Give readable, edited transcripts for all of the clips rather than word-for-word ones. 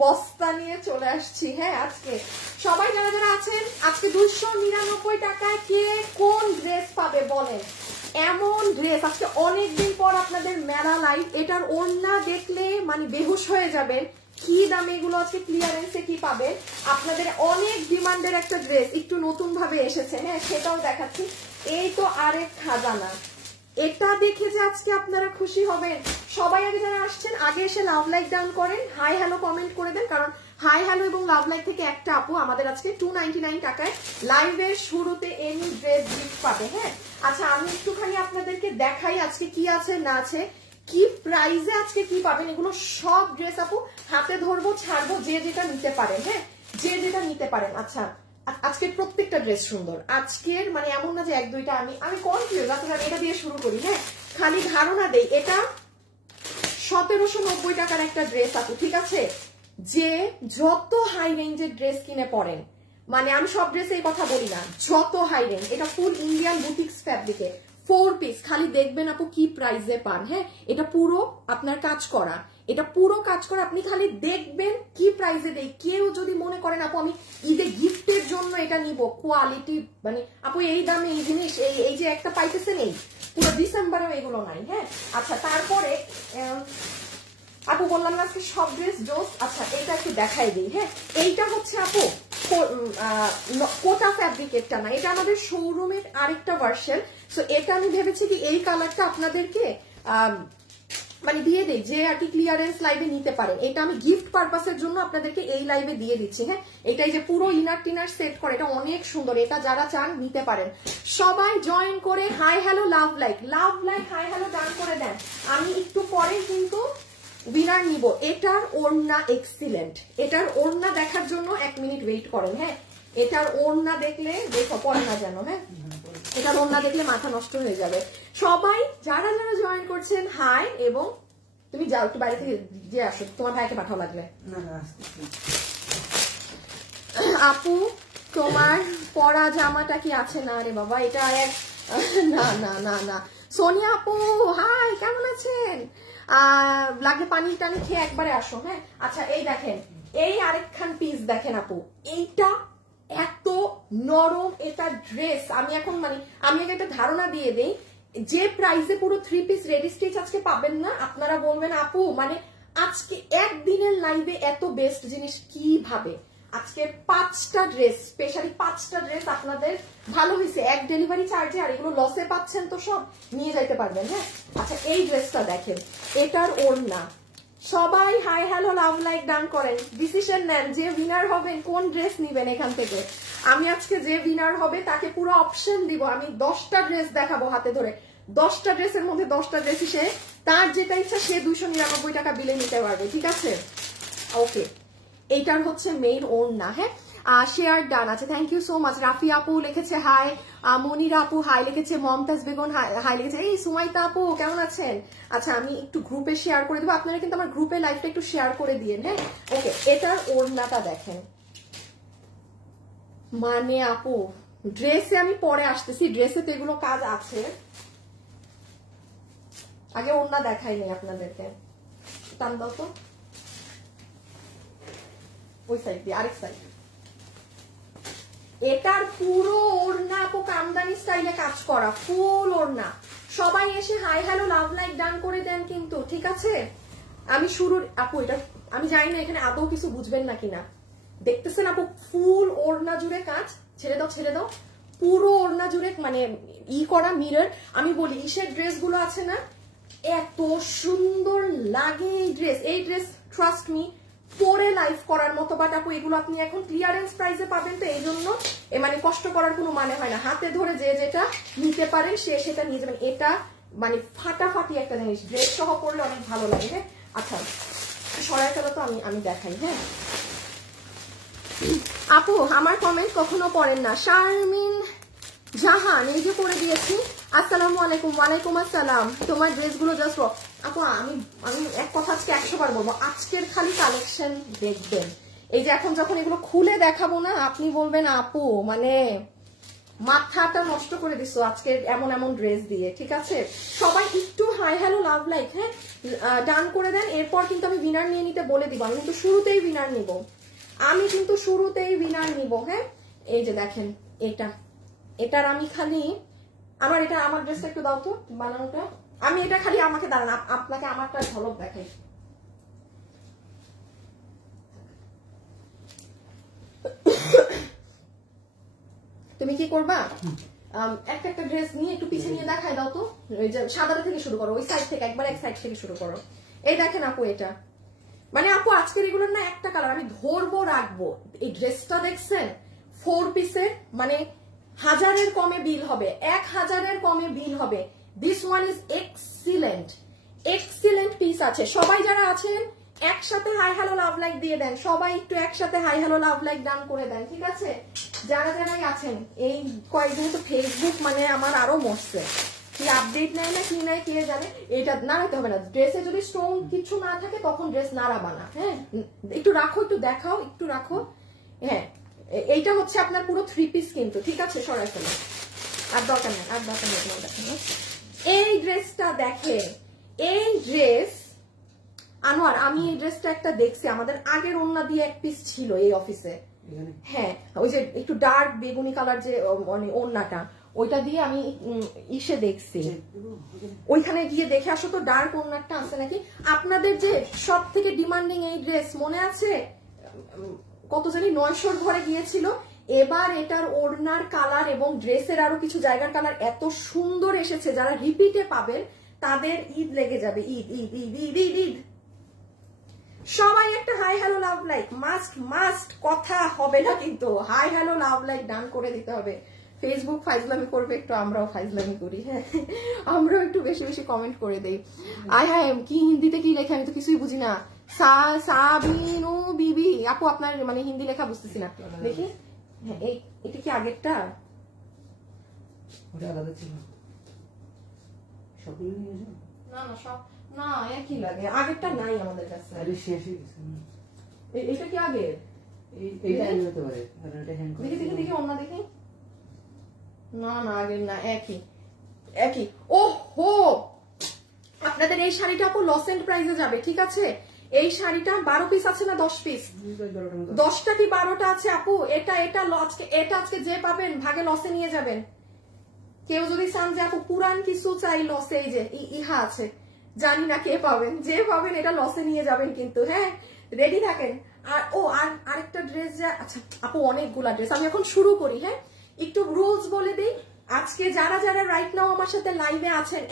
বস্তা নিয়ে চলে আসছি। হ্যাঁ, আজকে সবাই যারা যারা আছেন আজকে 299 টাকায় কে কোন ড্রেস পাবে বলেন। এমন ড্রেস আজকে অনেকদিন পর আপনাদের মেলা লাইভ, এটার ওড়না দেখলে মানে বেহুশ হয়ে যাবেন। কি দামে এগুলো আজকে ক্লিয়ারেন্সে কি পাবেন। আপনাদের অনেক ডিমান্ডের একটা ড্রেস একটু নতুন ভাবে এসেছে। হ্যাঁ, সেটাও দেখাচ্ছি। এই তো আরেক খাজানা, এটা দেখে যে আজকে আপনারা খুশি হবেন। সবাই আগে যারা আসছেন আগে এসে লাভ লাইক ডাউন করেন, হাই হ্যালো কমেন্ট করে দেন, কারণ হাই হ্যালো এবং লাভ লাইক থেকে একটা আপু আমাদের আজকে 299 টাকায় লাইভের শুরুতে এনি ড্রেস গিফট পাবে। হ্যাঁ, আচ্ছা আমি একটুখানি আপনাদেরকে দেখাই আজকে কি আছে না আছে, কি প্রাইজে আজকে কি পাবেন। এগুলো সব ড্রেস আপু হাতে ধরবো ছাড়বো, যে যেটা নিতে পারেন। হ্যাঁ, যে যেটা নিতে পারেন। আচ্ছা আজকের প্রত্যেকটা ড্রেস সুন্দর। আজকের মানে এমন না যে এক দুইটা আমি কনফিউজ। আচ্ছা এটা দিয়ে শুরু করি। হ্যাঁ, খালি ধারণা দেই, এটা 1790 টাকার একটা ড্রেস আপু, ঠিক আছে। যে যত হাই রেঞ্জের ড্রেস কিনে পরেন, মানে আমি সব ড্রেসে এই কথা বলি না, যত হাই রেঞ্জ, এটা ফুল ইন্ডিয়ান বুটিক্স ফ্যাব্রিকে 4 পিস, খালি দেখবেন আপু কি প্রাইসে পান। হ্যাঁ, এটা পুরো আপনার কাজ করা, এটা পুরো কাজ করা, আপনি খালি দেখবেন কি প্রাইসে দেই। কেউ যদি মনে করেন আপু আমি ঈদে গিফটের জন্য এটা নিব, কোয়ালিটি মানে আপু এই দামে এই জিনিস এই যে একটা পাইতেছেন, এই পুরো ডিসেম্বরেও এগুলো নাই। হ্যাঁ, আচ্ছা তারপরে আপু বললাম না আজকে সব ড্রেস জোস। আচ্ছা এটা একটু দেখাই দিই। হ্যাঁ, এইটা হচ্ছে আপু কোটা ফ্যাব্রিকেরটা না, এটা আমাদের শোরুমের আরেকটা ভার্সন। সো এটা আমি ভেবেছি কি এই কালারটা আপনাদেরকে মানে দিয়ে দেই, যে আর কি ক্লিয়ারেন্স লাইভে নিতে পারেন। এটা আমি গিফট পারপাসের জন্য আপনাদেরকে এই লাইভে দিয়ে দিচ্ছি। হ্যাঁ, এটাই যে পুরো ইনার টিনার সেট করে, এটা অনেক সুন্দর। এটা যারা চান নিতে পারেন। সবাই জয়েন করে hi hello love like hi hello done করে দেন। আমি একটু পরে কিন্তু উইনার নিব। এটার ওড়না এক্সিলেন্ট, এটার ওড়না দেখার জন্য 1 মিনিট ওয়েট করেন। হ্যাঁ, এটার ওড়না দেখলে দেখো পরে না জানো। হ্যাঁ, এটার ওড়না দেখলে মাথা নষ্ট হয়ে যাবে। সবাই যারা যারা জয়েন করছেন হাই, এবং তুমি যাও একটু বাইরে থেকে যে আসো, তোমার ভাইকে পাঠাও লাগলে। আপু তোমার পরা জামাটা কি আছে? না রে বাবা, এটা এক না না না না। সোনিয়া আপু হাই, কেমন আছেন? লাগলে পানি টানি খেয়ে একবারে আসো। হ্যাঁ, আচ্ছা এই দেখেন, এই আরেকখান পিস দেখেন আপু, এইটা এত নরম এটা ড্রেস। আমি এখন মানে আমি একটা ধারণা দিয়ে দেই, যে প্রাইসে পুরো 3 পিস রেডি স্টিচ আজকে পাবেন না, আপনারা বলবেন আপু মানে আজকে একদিনের লাইভে এত বেস্ট জিনিস কিভাবে। আজকে 5টা ড্রেস, স্পেশালি 5টা ড্রেস আপনাদের ভালো হয়েছে, এক ডেলিভারি চার্জে, আর এগুলো লসে পাচ্ছেন তো সব নিয়ে যাইতে পারবেন। হ্যাঁ, আচ্ছা এই ড্রেসটা দেখেন, এটার ওড়না। সবাই high hello love like done করেন, ডিসিশন নেন যে উইনার হবেন কোন ড্রেস নিবেন এখান থেকে। আমি আজকে যে উইনার হবে তাকে পুরো অপশন দিব, আমি 10টা ড্রেস দেখাবো হাতে ধরে। 10টা ড্রেসের মধ্যে 10টা ড্রেসই সে তার যেটা ইচ্ছা সে 299 টাকা বিলে নিতে পারবে, ঠিক আছে। ওকে, এইটার হচ্ছে মেইন ওড়না। হ্যাঁ, শেয়ার ডান আছে, thank you so much. Rafi আপু লিখেছে হাই, মনিরা আপু হাই লিখেছে, মমতাজ বেগম হাই লিখেছে, এই সুমাইতা আপু কেমন আছেন? আচ্ছা আমি একটু গ্রুপে শেয়ার করে দেবো, আপনারা কিন্তু আমার গ্রুপে লাইভটা একটু শেয়ার করে দিয়েন। হ্যাঁ, ওকে, এটার ওড়নাটা দেখেন, মানে আপু ড্রেসে আমি পরে আসতেছি, ড্রেসে তো এগুলো কাজ আছে, আগে ওড়না দেখাইনি আপনাদেরকে। টান দাও তো ওই সাইড দিয়ে, আরেক সাইড। এটার পুরো ওড়না আপু কামদানি স্টাইলে কাজ করা, ফুল ওড়না। সবাই এসে high hello love like done করে দেন কিন্তু, ঠিক আছে। আমি শুরুর আপু এটা আমি জানি না এখানে আদৌ কিছু বুঝবেন না কিনা, দেখতেছেন আপু ফুল ওড়না জুড়ে কাজ, ছেড়ে দাও ছেড়ে দাও, পুরো ওড়না জুড়ে মানে করা মিরর। আমি বলি ইসের ড্রেস গুলো আছে না, এত সুন্দর লাগে এই ড্রেস। এই ড্রেস ট্রাস্ট মি পরে লাইভ করার মতো, বাট আপু এগুলো আপনি এখন ক্লিয়ারেন্স প্রাইসে পাবেন, তো এই জন্য মানে কষ্ট করার কোনো মানে হয় না। হাতে ধরে যে যেটা নিতে পারেন সে সেটা নিয়ে যাবেন। এটা মানে ফাটাফাটি একটা জিনিস, ড্রেস সহ পরলে অনেক ভালো লাগে। হ্যাঁ, আচ্ছা সরাই ফেলো তো, আমি দেখাই। হ্যাঁ আপু আমার কমেন্ট কখনো পড়েন না। শারমিন জাহান এই যে করে দিয়েছি, আসসালামু আলাইকুম। ওয়ালাইকুম আসসালাম। তোমার ড্রেসগুলো জাস্ট আপু আমি এক কথা আজকে 100 বার বলবো, আজকের খালি কালেকশন দেখবেন। এই যে এখন যখন এগুলো খুলে দেখাবো না, আপনি বলবেন আপু মানে মাথাটা নষ্ট করে দিছো আজকে এমন এমন ড্রেস দিয়ে, ঠিক আছে? সবাই একটু হাই হ্যালো লাভ লাইক, হ্যাঁ ডান করে দেন। এরপর কিন্তু আমি উইনার নিয়ে নিতে বলে দিব, আমি কিন্তু শুরুতেই উইনার নিব, হ্যাঁ। এই যে দেখেন এটার আমি খালি আমার ড্রেসটা একটু দাও তো বানানোটা, আমি এটা খালি আমাকে দাঁড়ান আপনাকে আমারটা ঝলক দেখাই। তুমি কি করবা, একটা ড্রেস নিয়ে একটু পিছিয়ে নিয়ে দেখাই দাও তো, সাদাটা থেকে শুরু করো, ওই সাইড থেকে একবার এক সাইড থেকে শুরু করো। এই দেখেন আপু, এটা মানে আপু আজকের এগুলোর না একটা কালার আমি ধরবো রাখবো। এই ড্রেসটা দেখছেন 4 পিসের, মানে 1000-এর কমে বিল হবে, 1000-এর কমে বিল হবে। This one is excellent piece আছে। সবাই যারা আছেন একসাথে হাই হ্যালো লাভ লাইক দিয়ে দেন, সবাই একটু একসাথে high hello love like done করে দেন, ঠিক আছে? যারাই আছেন, এই কয়েকদিন তো ফেসবুক মানে আমার আরো মরছে, কি আপডেট নেয় না কি নেয় কে জানে। এটা নাড়াতে হবে না, ড্রেসে যদি স্টোন কিছু না থাকে তখন ড্রেস নাড়াবা না, হ্যাঁ একটু রাখো, একটু দেখাও, একটু রাখো। হ্যাঁ এইটা হচ্ছে আপনার পুরো 3 পিস কিন্তু, ঠিক আছে? সরাই ফেলো, আর দরকার নেই দেখেন। এই ড্রেসটা দেখেন, এই ড্রেস আনোয়ার, আমি এই ড্রেসটা একটা দেখছি, আমাদের আগের ওন্না দিয়ে এক পিস ছিল এই অফিসে, হ্যাঁ ওই যে একটু ডার্ক বেগুনি কালার যে মানে ওন্নাটা, ওইটা দিয়ে আমি ইসে দেখছি, ওইখানে গিয়ে দেখে আসো তো ডার্ক ওন্নাটা আছে নাকি। আপনাদের যে সব থেকে ডিমান্ডিং এই ড্রেস মনে আছে, কত জানি 900-র ঘরে গিয়েছিল, এবার এটার ওড়নার কালার এবং ড্রেসের আরো কিছু জায়গার কালার এত সুন্দর এসেছে, যারা রিপিটে পাবেন তাদের ঈদ লেগে যাবে, ঈদ ঈদ ঈদ ঈদ ঈদ ঈদ। সবাই একটা high hello love like, must কথা হবে না কিন্তু, high hello love like done করে দিতে হবে। ফেসবুক ফাইজলামি করবে একটু, আমরাও ফাইজলামি করি, হ্যাঁ আমরাও একটু বেশি বেশি কমেন্ট করে দেই। হায় কি হিন্দিতে কি লেখা আমি তো কিছুই বুঝি না। সাবিনু বিবি আপু, আপনার মানে হিন্দি লেখা বুঝতেছি না, দেখি। হ্যাঁ এটা কি আগেরটা? না সব না একই লাগে, আগেরটা নাই আমাদের কাছে। এটা কি আগের? দেখি অন্য দেখি, না আগের না, একই। ওহো, আপনাদের এই শাড়িটা আপু লস এন্ড প্রাইসে যাবে, ঠিক আছে? এই শাড়িটা 12 পিস আছে না 10 পিস, 10টা কি 12টা আছে আপু। এটা আজকে যে পাবেন ভাগে লসে নিয়ে যাবেন। কেউ যদি চান যে আপু পুরান কিছু চাই লসে, এই যে ইহা আছে, জানি না কে পাবেন, যে পাবেন এটা লসে নিয়ে যাবেন কিন্তু, হ্যাঁ রেডি থাকেন। আর আরেকটা ড্রেস যা, আচ্ছা আপু অনেকগুলা ড্রেস, আমি এখন শুরু করি, হ্যাঁ একটু রুলস বলে দিই। আজকে যারা রাইট নাও আমার সাথে লাইভে আছেন,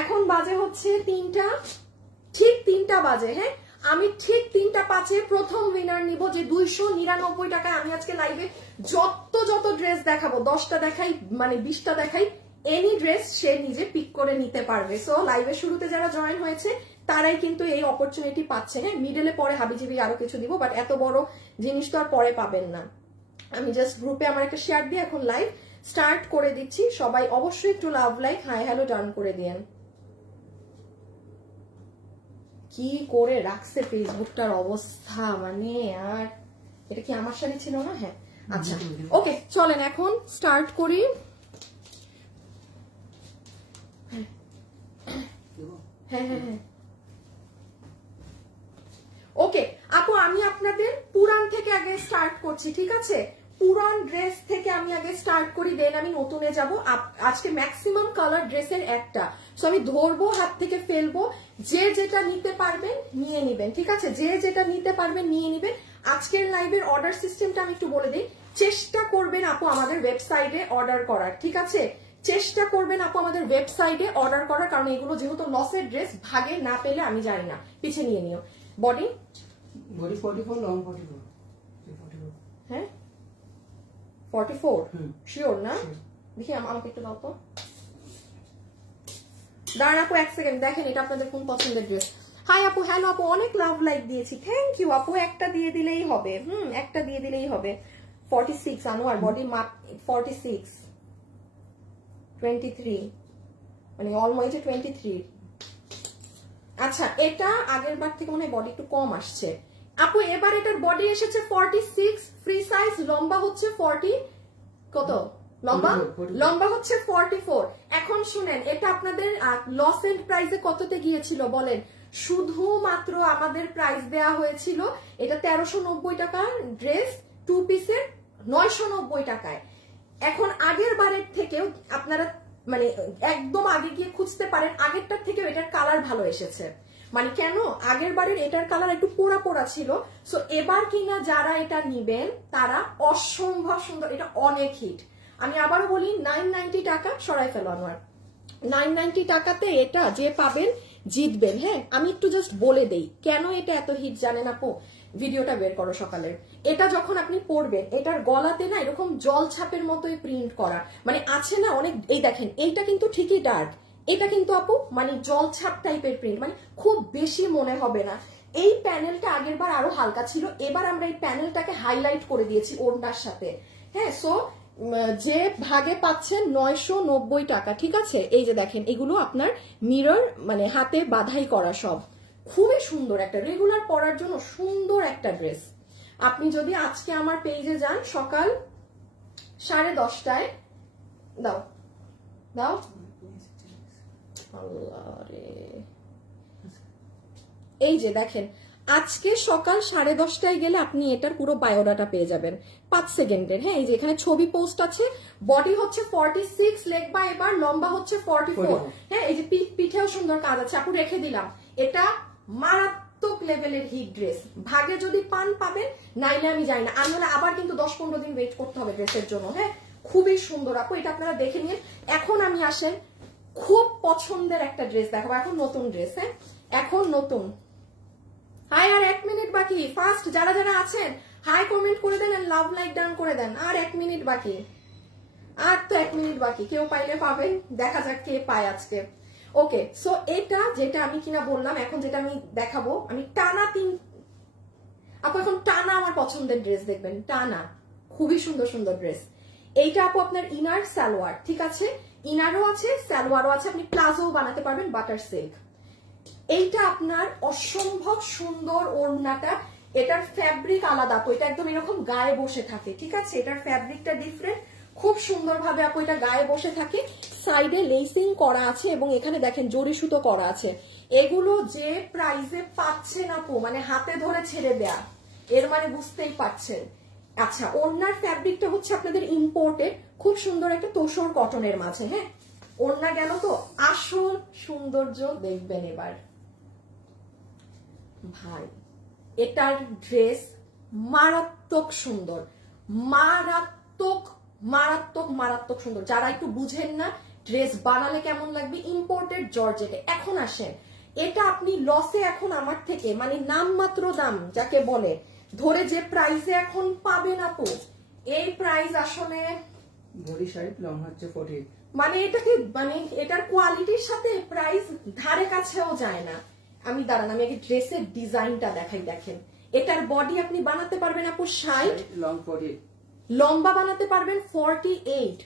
এখন বাজে হচ্ছে 3টা, ঠিক 3টা বাজে, হ্যাঁ আমি ঠিক 3টা 5-এ প্রথম উইনার নিব, যে 299 টাকায় আমি আজকে লাইভে যত ড্রেস দেখাবো, 10টা দেখাই মানে 20টা দেখাই, এনি ড্রেস সে নিজে পিক করে নিতে পারবে। সো লাইভের শুরুতে যারা জয়েন হয়েছে তারাই কিন্তু এই অপরচুনিটি পাচ্ছে, হ্যাঁ মিডলে পরে হাবিজিবি আরো কিছু দিব, বাট এত বড় জিনিস তো আর পরে পাবেন না। আমি জাস্ট গ্রুপে আমার একটা শেয়ার দিয়ে এখন লাইভ স্টার্ট করে দিচ্ছি। সবাই অবশ্যই একটু লাভ লাইক হাই হ্যালো ডান করে দিয়েন। কি করে রাখছে ফেসবুকটার অবস্থা, মানে আর এটা কি আমার শাড়ি ছিল না? হ্যাঁ আচ্ছা ওকে, চলেন এখন স্টার্ট করি। হ্যাঁ ওকে আপু, আমি আপনাদের পুরান থেকে আগে স্টার্ট করছি, ঠিক আছে? পুরান ড্রেস থেকে আমি আগে স্টার্ট করি, দেন আমি নতুনে যাব। আজকে ম্যাক্সিমাম কালার ড্রেসের একটা, সো আমি ধরবো হাত থেকে ফেলবো, যে যেটা নিতে পারবেন নিয়ে নিবেন, ঠিক আছে? যে যেটা নিতে পারবেন নিয়ে নিবেন। আজকের লাইভের অর্ডার সিস্টেমটা আমি একটু বলে দিই। চেষ্টা করবেন আপু আমাদের ওয়েবসাইটে অর্ডার করার, ঠিক আছে? চেষ্টা করবেন আপু আমাদের ওয়েবসাইটে অর্ডার করার, কারণ এগুলো যেহেতু লসের ড্রেস, ভাগে না পেলে আমি জানি না, পিছিয়ে নিয়ে নিও। বডি 44, লং 44, হ্যাঁ 44 শিওর না? দেখি আমাকে একটু দাও তো, দাঁড়ান আপু 1 সেকেন্ড, দেখেন এটা আপনাদের কোন পছন্দের ড্রেস। হাই আপু, হ্যালো আপু, অনেক লাভ লাইক দিয়েছি, থ্যাংক ইউ আপু। একটা দিয়ে দিলেই হবে, একটা দিয়ে দিলেই হবে। 46 আনোয়ার, বডি মাপ 46, 23 মানে অলমোস্ট 23। আচ্ছা এটা আগের বার থেকে মনে হয় বডি একটু কম আসছে আপু। এবার এটার বডি এসেছে 46, ফ্রি সাইজ, লম্বা হচ্ছে 40 কত লম্বা 44, লম্বা হচ্ছে 44। এখন শুনেন, এটা আপনাদের লস এন্ড প্রাইসে কততে গিয়েছিল বলেন? শুধুমাত্র আমাদের প্রাইস দেয়া হয়েছিল এটা 1390 টাকার ড্রেস 2 পিসের 990 টাকায়। এখন আগের বারের থেকেও আপনারা মানে একদম আগে গিয়ে খুঁজতে পারেন, আগেরটার থেকেও এটার কালার ভালো এসেছে। মানে কেন, আগের বারের এটার কালার একটু পোড়া পোড়া ছিল, সো এবার কিনা যারা এটা নিবেন তারা অসম্ভব সুন্দর, এটা অনেক হিট। আমি আবারও বলি 990 টাকা, সরাই ফেলো আনোয়ার, 990 টাকাতে এটা যে পাবেন জিতবেন। হ্যাঁ, আমি একটু জাস্ট বলে দেই কেন এটা এত হিট, জানেন আপু? ভিডিওটা বের করো সকালের। এটা যখন আপনি পরবেন, এটার গলাতে না এরকম জল ছাপের মতোই প্রিন্ট করা, মানে আছে না অনেক, এই দেখেন এইটা কিন্তু ঠিকই ডার্ক, এটা কিন্তু আপু মানে জল ছাপ টাইপের প্রিন্ট, মানে খুব বেশি মনে হবে না। এই প্যানেলটা আগের বার আরো হালকা ছিল, এবার আমরা এই প্যানেলটাকে হাইলাইট করে দিয়েছি ওড়নার সাথে। হ্যাঁ, সো যে ভাগে পাচ্ছেন 990 টাকা, ঠিক আছে? এই যে দেখেন এগুলো আপনার মিরর মানে হাতে বাধাই করা, সব খুবই সুন্দর একটা রেগুলার পরার জন্য সুন্দর একটা ড্রেস। আপনি যদি আজকে আমার পেজে যান সকাল 10:30টায়, দাও দাও, এই যে দেখেন আজকে সকাল 10:30টায় গেলে আপনি এটার পুরো বায়োডাটা পেয়ে যাবেন 5 সেকেন্ডের। হ্যাঁ, এই যে এখানে ছবি পোস্ট আছে। বডি হচ্ছে 46, লেগ বা এবার লম্বা হচ্ছে 44। হ্যাঁ, এই যে পিঠেও সুন্দর কাজ আছে, আপু রেখে দিলাম। এটা মারাত্মক লেভেলের হিট ড্রেস, ভাগে যদি পান পাবেন, নাইলে আমি যাই না, আনলে আবার কিন্তু 10-15 দিন ওয়েট করতে হবে ড্রেসের জন্য। হ্যাঁ, খুবই সুন্দর আপু, এটা আপনারা দেখে নিন। এখন আমি আসেন খুব পছন্দের একটা ড্রেস দেখাবো, এখন নতুন ড্রেস। হ্যাঁ, এখন নতুন। হাই, আর 1 মিনিট বাকি, ফার্স্ট যারা যারা আছেন হাই কমেন্ট করে দেন, লাভ লাইক ডান করে দেন। আর 1 মিনিট বাকি, আর তো 1 মিনিট বাকি, কেউ পাইলে পাবেন, দেখা যাক কে পায় আজকে। ওকে, সো এটা যেটা আমি কিনা বললাম, এখন যেটা আমি দেখাবো, আমি টানা 3 আপু, এখন টানা আমার পছন্দের ড্রেস দেখবেন, টানা খুবই সুন্দর সুন্দর ড্রেস। এইটা আপু আপনার ইনার সালোয়ার, ঠিক আছে? ইনারও আছে, সালোয়ারও আছে, আপনি প্লাজোও বানাতে পারবেন, বাটার সিল্ক। এইটা আপনার অসম্ভব সুন্দর ওড়নাটা, এটার ফ্যাব্রিক আলাদা আপু, এটা একদম এরকম গায়ে বসে থাকে, ঠিক আছে? এটার ফ্যাব্রিকটা ডিফারেন্ট, খুব সুন্দরভাবে আপু এটা গায়ে বসে থাকে। সাইডে লেসিং করা আছে এবং এখানে দেখেন জরি সুতো করা আছে। এগুলো যে প্রাইসে পাচ্ছেন আপু, মানে হাতে ধরে ছেড়ে দেয়া, এর মানে বুঝতেই পাচ্ছেন। আচ্ছা, ওড়নার ফ্যাব্রিকটা হচ্ছে আপনাদের ইম্পোর্টেড, খুব সুন্দর একটা তোসর কটনের মাঝে। হ্যাঁ, ওড়না গেল তো, আসল সৌন্দর্য দেখবেন এবার ভাই। এটার ড্রেস মারাত্মক সুন্দর, মারাত্মক মারাত্মক মারাত্মক সুন্দর। যারা একটু বুঝেন না ড্রেস বানালে কেমন লাগবে, ইম্পোর্টেড জর্জেটে। এখন আসেন, এটা আপনি লসে এখন আমার থেকে মানে নামমাত্র দাম যাকে বলে ধরে যে প্রাইসে এখন পাবেন আপু, এই প্রাইস আসলে বডি সাইজ লং হচ্ছে 48, মানে এটাকে মানে এটার কোয়ালিটির সাথে প্রাইস ধারে কাছেও যায় না। আমি দাঁড়ান, আমি আগে ড্রেসের ডিজাইনটা দেখাই। দেখেন এটার বডি আপনি বানাতে পারবেন আপু 60, লং 48, লম্বা বানাতে পারবেন 48,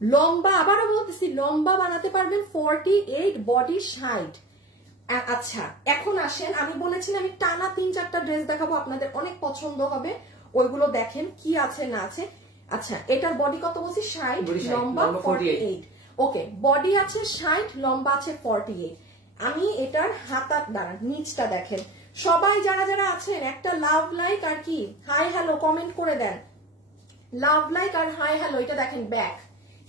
লম্বা আবারও বলতেছি লম্বা বানাতে পারবেন 48, বডি 60। আচ্ছা, এখন আসেন, আমি বলেছিলাম আমি টানা 3-4টা ড্রেস দেখাবো, আপনাদের অনেক পছন্দ হবে, ওইগুলো দেখেন কি আছে না আছে। আচ্ছা, এটার বডি কত বলছি? 60, লম্বা 48। ওকে, বডি আছে 60, লম্বা আছে 48। আমি এটার হাতার দাঁড়ান নিচটা দেখেন। সবাই যারা যারা আছেন একটা লাভ লাইক আর কি হাই হ্যালো কমেন্ট করে দেন, লাভ লাইক আর হাই হ্যালো। এটা দেখেন ব্যাক,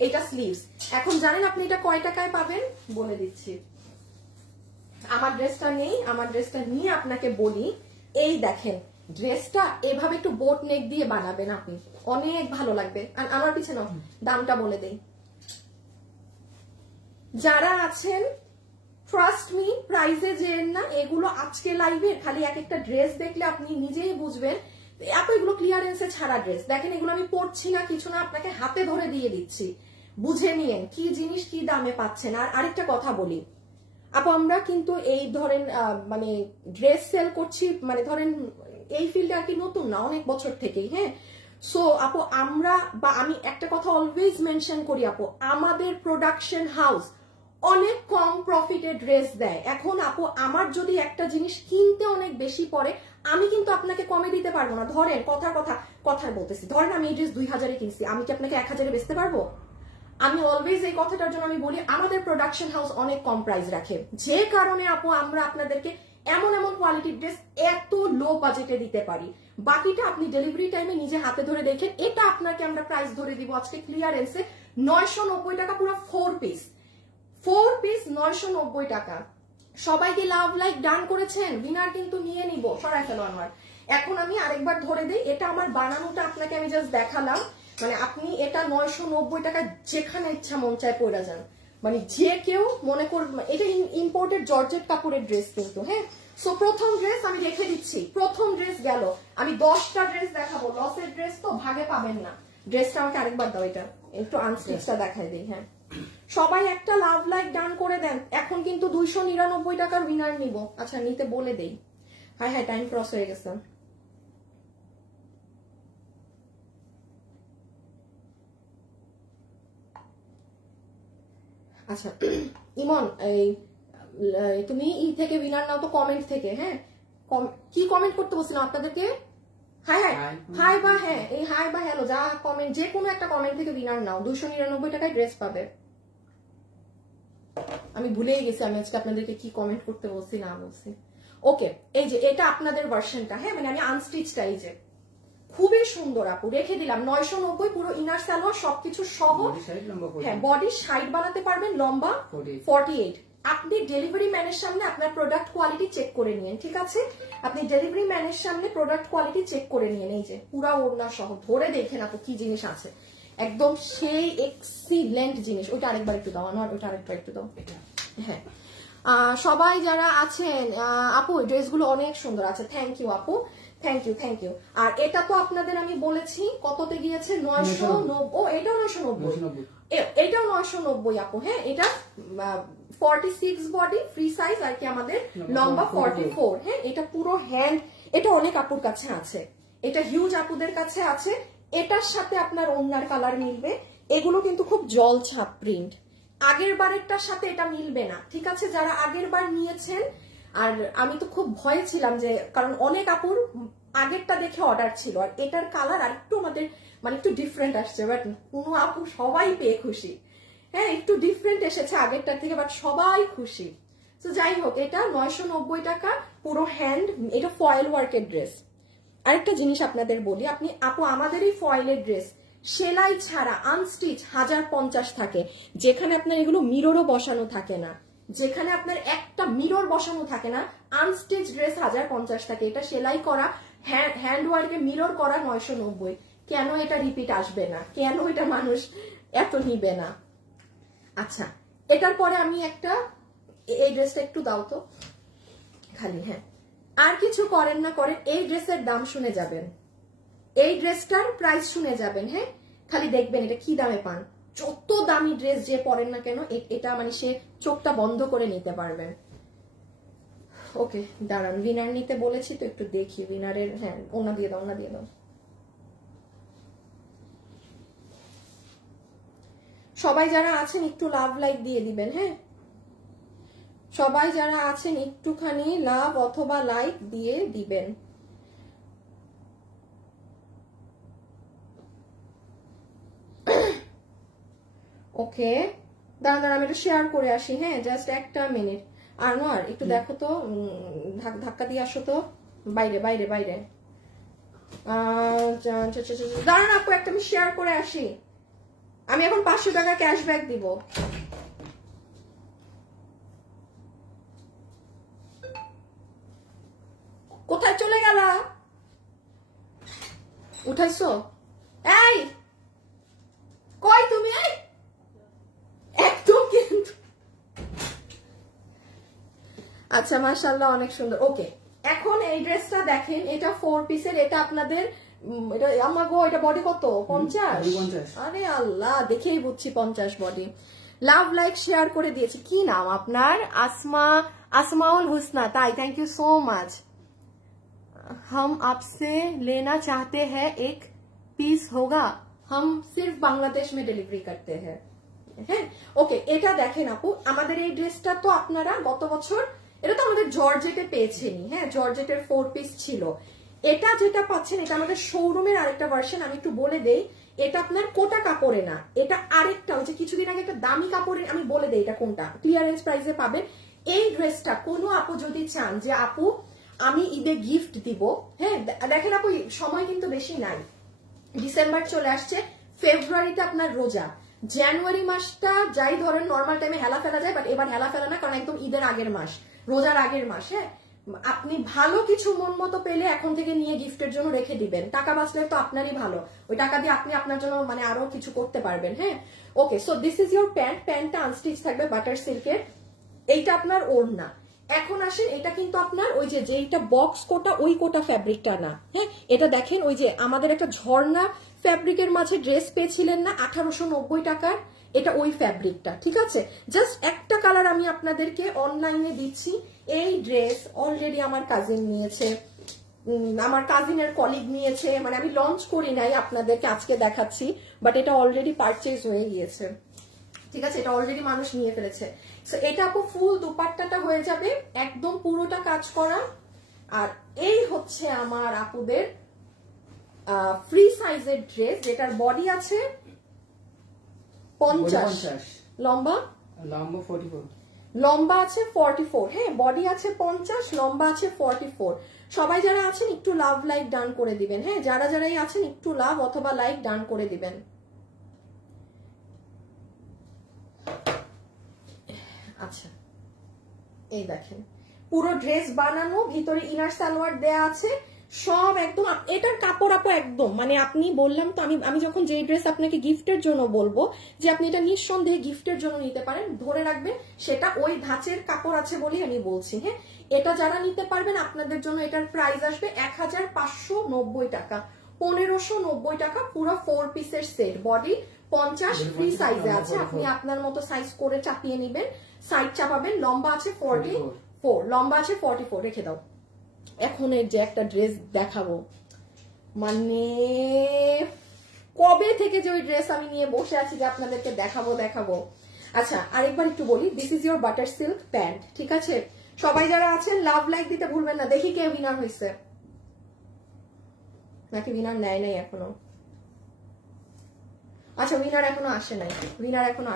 এটা স্লিভস। এখন জানেন আপনি এটা কয় টাকায় পাবেন বলে দিচ্ছি। আমার ড্রেসটা নেই, আমার ড্রেসটা নিয়ে আপনাকে বলি। এই দেখেন ড্রেসটা এভাবে একটু বোট নেক দিয়ে বানাবেন আপনি, অনেক ভালো লাগবে। আর আমার পিছনে দামটা বলে দেই, যারা আছেন ট্রাস্ট মি, প্রাইজে যেন না। এগুলো আজকে লাইভে খালি এক একটা ড্রেস দেখলে আপনি নিজেই বুঝবেন এত এগুলো ক্লিয়ারেন্সে ছাড়া ড্রেস। দেখেন এগুলো আমি পড়ছি না কিছু না, আপনাকে হাতে ধরে দিয়ে দিচ্ছি, বুঝে নিয়েন কি জিনিস কি দামে পাচ্ছেন। আর আরেকটা কথা বলি আপু, আমরা কিন্তু এই ধরেন মানে ড্রেস সেল করছি, মানে ধরেন এই ফিল্ডে আর কি নতুন না, অনেক বছর থেকেই। হ্যাঁ, সো আপু আমরা বা আমি একটা কথা অলওয়েজ মেনশন করি আপু, আমাদের প্রোডাকশন হাউস অনেক কম প্রফিটে ড্রেস দেয়। এখন আপু আমার যদি একটা জিনিস কিনতে অনেক বেশি পড়ে, আমি কিন্তু আপনাকে কমে দিতে পারবো না। ধরেন কথা বলতেছি, ধরেন আমি এই ড্রেস 2000-এ কিনছি, আমি কি আপনাকে 1000-এ বেচতে পারবো? আমি অলওয়েজ এই কথাটার জন্য আমি বলি আমাদের প্রোডাকশন হাউস অনেক কম প্রাইস রাখে, যে কারণে আপু আমরা আপনাদেরকে এমন কোয়ালিটির ড্রেস এত লো বাজেটে দিতে পারি। বাকিটা আপনি ডেলিভারি টাইমে নিজে হাতে ধরে দেখেন। এটা আপনাকে আমরা প্রাইস ধরে দিব আজকে ক্লিয়ারেন্সে 990 টাকা, পুরো 4 পিস 990 টাকা। সবাইকে লাভ লাইক ডান করেছেন, উইনার কিন্তু নিয়ে নিব। সরাই ফেলো আমার। এখন আমি আরেকবার ধরে দিই, এটা আমার বানানোটা আপনাকে আমি জাস্ট দেখালাম। মানে আপনি এটা 990 টাকা যেখানে ইচ্ছা মন চায় পরে যান, মানে যে কেউ মনে করবে এটা ইম্পোর্টেড জর্জেট কাপড়ের ড্রেস কিন্তু। হ্যাঁ, সো প্রথম ড্রেস আমি রেখে দিচ্ছি, প্রথম ড্রেস গেল। আমি 10টা ড্রেস দেখাবো, লসের ড্রেস তো ভাগে পাবেন না। ড্রেসটা আমাকে আরেকবার দাও, এটা একটু আনস্টিচটা দেখাই দিই। হ্যাঁ, সবাই একটা লাভ লাইক ডান করে দেন। এখন কিন্তু 299 টাকার উইনার নিব। আচ্ছা নিতে বলে দেই। হ্যাঁ টাইম ক্রস হয়ে গেছে। আচ্ছা ইমন, তুমি থেকে উইনার নাও তো কমেন্ট থেকে। হ্যাঁ, কি কমেন্ট করতে বলছিলাম আপনাদেরকে? হাই বা হ্যাঁ, এই হাই বা হ্যালো যা কমেন্ট, যে কোনো একটা কমেন্ট থেকে উইনার নাও। 299 টাকায় ড্রেস পাবে। আমি ভুলেই গেছি আমি আজকে আপনাদেরকে কি কমেন্ট করতে বলছি না বলছি। ওকে, এই যে এটা আপনাদের ভার্সনটা। হ্যাঁ, মানে আমি আনস্টিচটা, এই যে খুবই সুন্দর আপু, রেখে দিলাম 990, পুরো ইনার সালোয়ার সবকিছু সহ। হ্যাঁ, বডি সাইড বানাতে পারবেন, লম্বা 48। আপনি ডেলিভারি ম্যানের সামনে আপনার প্রোডাক্ট কোয়ালিটি চেক করে নিন, ঠিক আছে? আপনি ডেলিভারি ম্যানের সামনে প্রোডাক্ট কোয়ালিটি চেক করে নিন। এই যে পুরা ওড়না সহ ধরে দেখেন আপু কি জিনিস আছে, একদম সেই এক্সিলেন্ট জিনিস। ওইটা আরেকবার একটু দাও আমার, ওইটা আরেকবার একটু দাও। হ্যাঁ, সবাই যারা আছেন আপু ড্রেসগুলো অনেক সুন্দর আছে। থ্যাংক ইউ আপু, থ্যাংক ইউ। আর এটা তো আপনাদের আমি বলেছি কততে গিয়েছে, 990। এটাও 990, এটাও 990 আপু। হ্যাঁ, এটা 46 বডি ফ্রি সাইজ আর কি, আমাদের লম্বা 44। হ্যাঁ, এটা পুরো হ্যান্ড, এটা অনেক আপুর কাছে আছে, এটা হিউজ আপুদের কাছে আছে। এটার সাথে আপনার ওড়নার কালার মিলবে। এগুলো কিন্তু খুব জল ছাপ প্রিন্ট, আগের বারেরটার সাথে এটা মিলবে না, ঠিক আছে? যারা আগের বার নিয়েছেন, আর আমি তো খুব ভয়ে ছিলাম যে, কারণ অনেক আপুর আগেরটা দেখে অর্ডার ছিল, আর এটার কালার আর একটু আমাদের মানে একটু ডিফারেন্ট আসছে, বাট কোনো আপু সবাই পেয়ে খুশি। হ্যাঁ, একটু ডিফারেন্ট এসেছে আগেরটার থেকে, বাট সবাই খুশি। তো যাই হোক, এটা 990 টাকা পুরো হ্যান্ড, এটা ফয়েল ওয়ার্কের ড্রেস। আরেকটা জিনিস আপনাদের বলি, আপনি আপু আমাদের এই ফয়েলের ড্রেস সেলাই ছাড়া আনস্টিচ 1050 থাকে, যেখানে আপনার এগুলো মিররও বসানো থাকে না, যেখানে আপনার একটা মিরর বসানো থাকে না, আনস্টিচ ড্রেস 1050 থাকে। এটা সেলাই করা হ্যান্ড ওয়ার্কে মিরর করা 990। কেন এটা রিপিট আসবে না, কেন এটা মানুষ এত নিবে না? আচ্ছা, এটার পরে আমি একটা, এই ড্রেসটা একটু দাও তো খালি। হ্যাঁ, আর কিছু করেন না করেন, এই ড্রেসের দাম শুনে যাবেন, এই ড্রেসটার প্রাইস শুনে যাবেন। হ্যাঁ, খালি দেখবেন এটা কি দামে পান। যত দামি ড্রেস যে পরেন না কেন, এটা মানে সে চোখটা বন্ধ করে নিতে পারবেন। ওকে দাঁড়ান, উইনার নিতে বলেছি তো, একটু দেখি উইনারের। হ্যাঁ, ওনা দিয়ে দাও, ওনা দিয়ে দাও। সবাই যারা আছেন একটু লাভ লাইক দিয়ে দিবেন। হ্যাঁ, সবাই যারা আছেন একটুখানি লাভ অথবা লাইক দিয়ে দিবেন। ওকে, দাঁড়ান আমি একটু শেয়ার করে আসি। হ্যাঁ, জাস্ট একটা মিনিট। আর একটু দেখো তো, ধাক্কা দিয়ে আসো তো, বাইরে বাইরে বাইরে। দাঁড়ান আপু, একটা আমি শেয়ার করে আসি। আমি এখন 500 টাকা ক্যাশব্যাক দিব। কোথায় চলে গেল? উঠাইছো? এই কই তুমি? একদম কিন্তু। আচ্ছা, মাশাআল্লাহ অনেক সুন্দর। ওকে, এখন এই ড্রেসটা দেখেন, এটা 4 পিসের। এটা আপনাদের এটা আমাগো, এটা বডি কত? 50। আরে আল্লাহ, দেখেই বুঝছি 50 বডি। লাভ লাইক শেয়ার করে দিয়েছি। কি নাম আপনার? আসমাউল হুসনা। তাই, থ্যাংক ইউ সো মাচ। हम आपसे लेना चाहते हैं, एक पीस होगा? हम सिर्फ बांग्लादेश में डिलीवरी करते हैं। হ্যাঁ ওকে, এটা দেখেন আপু, আমাদের এই ড্রেসটা তো আপনারা গত বছর এটা তো আমাদের জর্জেটে পেয়েছেনই। হ্যাঁ, জর্জেটের 4 পিস ছিল। এটা যেটা পাচ্ছেন এটা আমাদের শোরুমের আরেকটা ভার্সন, আমি একটু বলে দেই। এটা আপনার কোটা কাপড়ে না, এটা আরেকটা ওই যে কিছুদিন আগে একটা দামি কাপড়ে, আমি বলে দেই এটা কোনটা, ক্লিয়ারেন্স প্রাইসে পাবেন। এই ড্রেসটা কোনো আপু যদি চান যে আপু আমি ঈদে গিফট দিব, হ্যাঁ দেখেন আপু সময় কিন্তু বেশি নাই, ডিসেম্বর চলে আসছে, ফেব্রুয়ারিতে আপনার রোজা, জানুয়ারি মাসটা যাই ধরেন নর্মাল টাইমে হেলা ফেলা যায়, বাট এবার হেলা ফেলা না, কারণ একদম ঈদের আগের মাস, রোজার আগের মাস। হ্যাঁ, আপনি ভালো কিছু মন মতো পেলে এখন থেকে নিয়ে গিফটের জন্য রেখে দিবেন, টাকা বাঁচলে তো আপনারই ভালো, ওই টাকা দিয়ে আপনি আপনার জন্য মানে আরো কিছু করতে পারবেন। হ্যাঁ okay, so this is your pant, প্যান্টটা আনস্টিচ থাকবে বাটার সিল্কের, এইটা আপনার ওড়না। এখন আসেন, এটা কিন্তু আপনার ওই যে যেইটা বক্স কোটা ওই কোটা ফ্যাব্রিকটা না। হ্যাঁ, এটা দেখেন ওই যে আমাদের একটা ঝর্ণা ফ্যাব্রিকের মাঝে ড্রেস পেয়েছিলেন না 1890 টাকার, এটা ওই ফ্যাব্রিকটা, ঠিক আছে। জাস্ট একটা কালার আমি আপনাদেরকে অনলাইনে দিচ্ছি। এই ড্রেস অলরেডি আমার কাজিন নিয়েছে, আমার কাজিনের কলিগ নিয়েছে, মানে আমি লঞ্চ করি নাই, আপনাদেরকে আজকে দেখাচ্ছি, বাট এটা অলরেডি পারচেজ হয়ে গিয়েছে, ঠিক আছে, এটা অলরেডি মানুষ নিয়ে ফেলেছে। সো এটা আপু ফুল দুপাট্টাটা হয়ে যাবে একদম পুরোটা কাজ করা। আর এই হচ্ছে আমার আপুদের ফ্রি সাইজের ড্রেস, যেটার বডি আছে 50, লম্বা 44, লম্বা আছে 44, হ্যাঁ বডি আছে 50, লম্বা আছে 44। সবাই যারা আছেন একটু লাভ লাইক ডান করে দিবেন। হ্যাঁ, যারা যারাই আছেন একটু লাভ অথবা লাইক ডান করে দিবেন। আচ্ছা, এই দেখেন পুরো ড্রেস বানানো, ভিতরে ইনার সালোয়ার দেয়া আছে, সব একদম। এটার কাপড় আপু একদম মানে আপনি বললাম তো, আমি যখন যে ড্রেস আপনাকে গিফটের জন্য বলবো যে আপনি এটা নিঃসন্দেহে গিফটের জন্য নিতে পারেন, ধরে রাখবেন সেটা ওই ধাঁচের কাপড় আছে বলেই আমি বলছি। হ্যাঁ, এটা যারা নিতে পারবেন আপনাদের জন্য এটার প্রাইস আসবে 1590 টাকা, 1590 টাকা, পুরো 4 পিসের সেট, বডি 50, ফ্রি সাইজে আছে, আপনি আপনার মতো সাইজ করে চাপিয়ে নিবেন, সাইড চাপাবেন। লম্বা আছে 44, লম্বা আছে 44, রেখে দাও। এখন এই যে একটা ড্রেস দেখাবো, মানে কবে থেকে যে ওই ড্রেস আমি নিয়ে বসে আছি যে আপনাদেরকে দেখাবো। আচ্ছা, আরেকবার একটু বলি, this is your butter silk pant, ঠিক আছে। সবাই যারা আছেন লাভ লাইক দিতে ভুলবেন না। দেখি কে উইনার হয়েছে, নাকি উইনার নেয় নাই এখনো? আচ্ছা, উইনার এখনো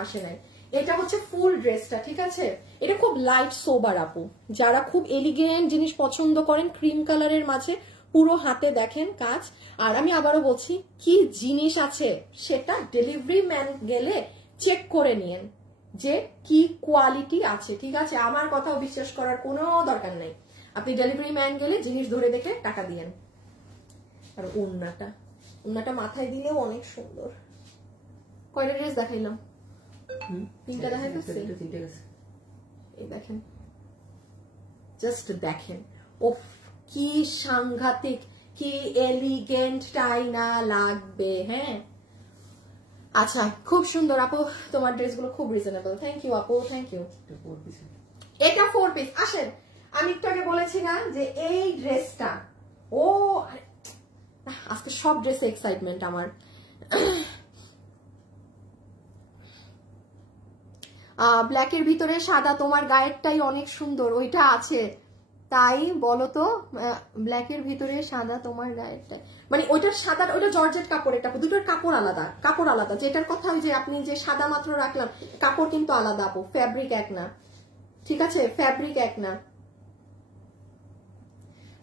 আসে নাই। এটা হচ্ছে ফুল ড্রেসটা, ঠিক আছে। এটা খুব লাইট সোবার আপু, যারা খুব এলিগেন্ট জিনিস পছন্দ করেন, ক্রিম কালারের মাঝে পুরো হাতে দেখেন কাজ। আর আমি আবারও বলছি, কি জিনিস আছে সেটা ডেলিভারি ম্যান গেলে চেক করে নিয়েন যে কি কোয়ালিটি আছে, ঠিক আছে। আমার কথাও বিশ্বাস করার কোনো দরকার নাই, আপনি ডেলিভারি ম্যান গেলে জিনিস ধরে দেখে টাকা দিয়েন। আর ওড়নাটা মাথায় দিলেও অনেক সুন্দর। কয়টা ড্রেস দেখাইলাম? 3টা দেখাইতেছি, এই দেখেন, জাস্ট দেখেন, ওফ কি সাংঘাতিক, কি এলিগেন্ট টাই না লাগবে। হ্যাঁ, আচ্ছা খুব সুন্দর আপু, তোমার ড্রেসগুলো খুব রিজনেবল। থ্যাংক ইউ আপু, থ্যাংক ইউ। এটা 4 পিস। আসেন, আমি একটু আগে বলেছি না যে এই ড্রেসটা, ও আজকে সব ড্রেসে এক্সাইটমেন্ট আমার। ব্ল্যাকের ভিতরে সাদা, তোমার গায়েরটাই অনেক সুন্দর, ওইটা আছে তাই বলো তো। ব্ল্যাকের ভিতরে সাদা, তোমার গায়েরটা মানে ওইটার সাদা, ওইটা জর্জেট কাপড়, এটা দুটোর কাপড় আলাদা। যেটার কথা ওই যে আপনি যে সাদা মাত্র রাখলাম, কাপড় কিন্তু আলাদা আপু, ফ্যাব্রিক এক না, ঠিক আছে, ফ্যাব্রিক এক না।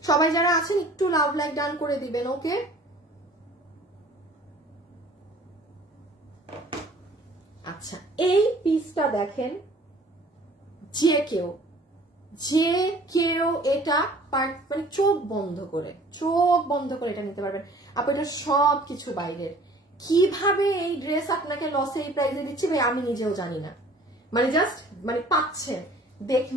সবাই যারা আছেন একটু লাভ লাইক ডান করে দিবেন, ওকে। আচ্ছা, এই পিসটা দেখেন, যে কেউ এটা মানে চোখ বন্ধ করে এটা নিতে পারবেন। আপনি এটা সব কিছু বাইরের, কিভাবে এই ড্রেস আপনাকে লসে এই প্রাইসে দিচ্ছি ভাই আমি নিজেও জানি না, মানে জাস্ট মানে পাচ্ছেন,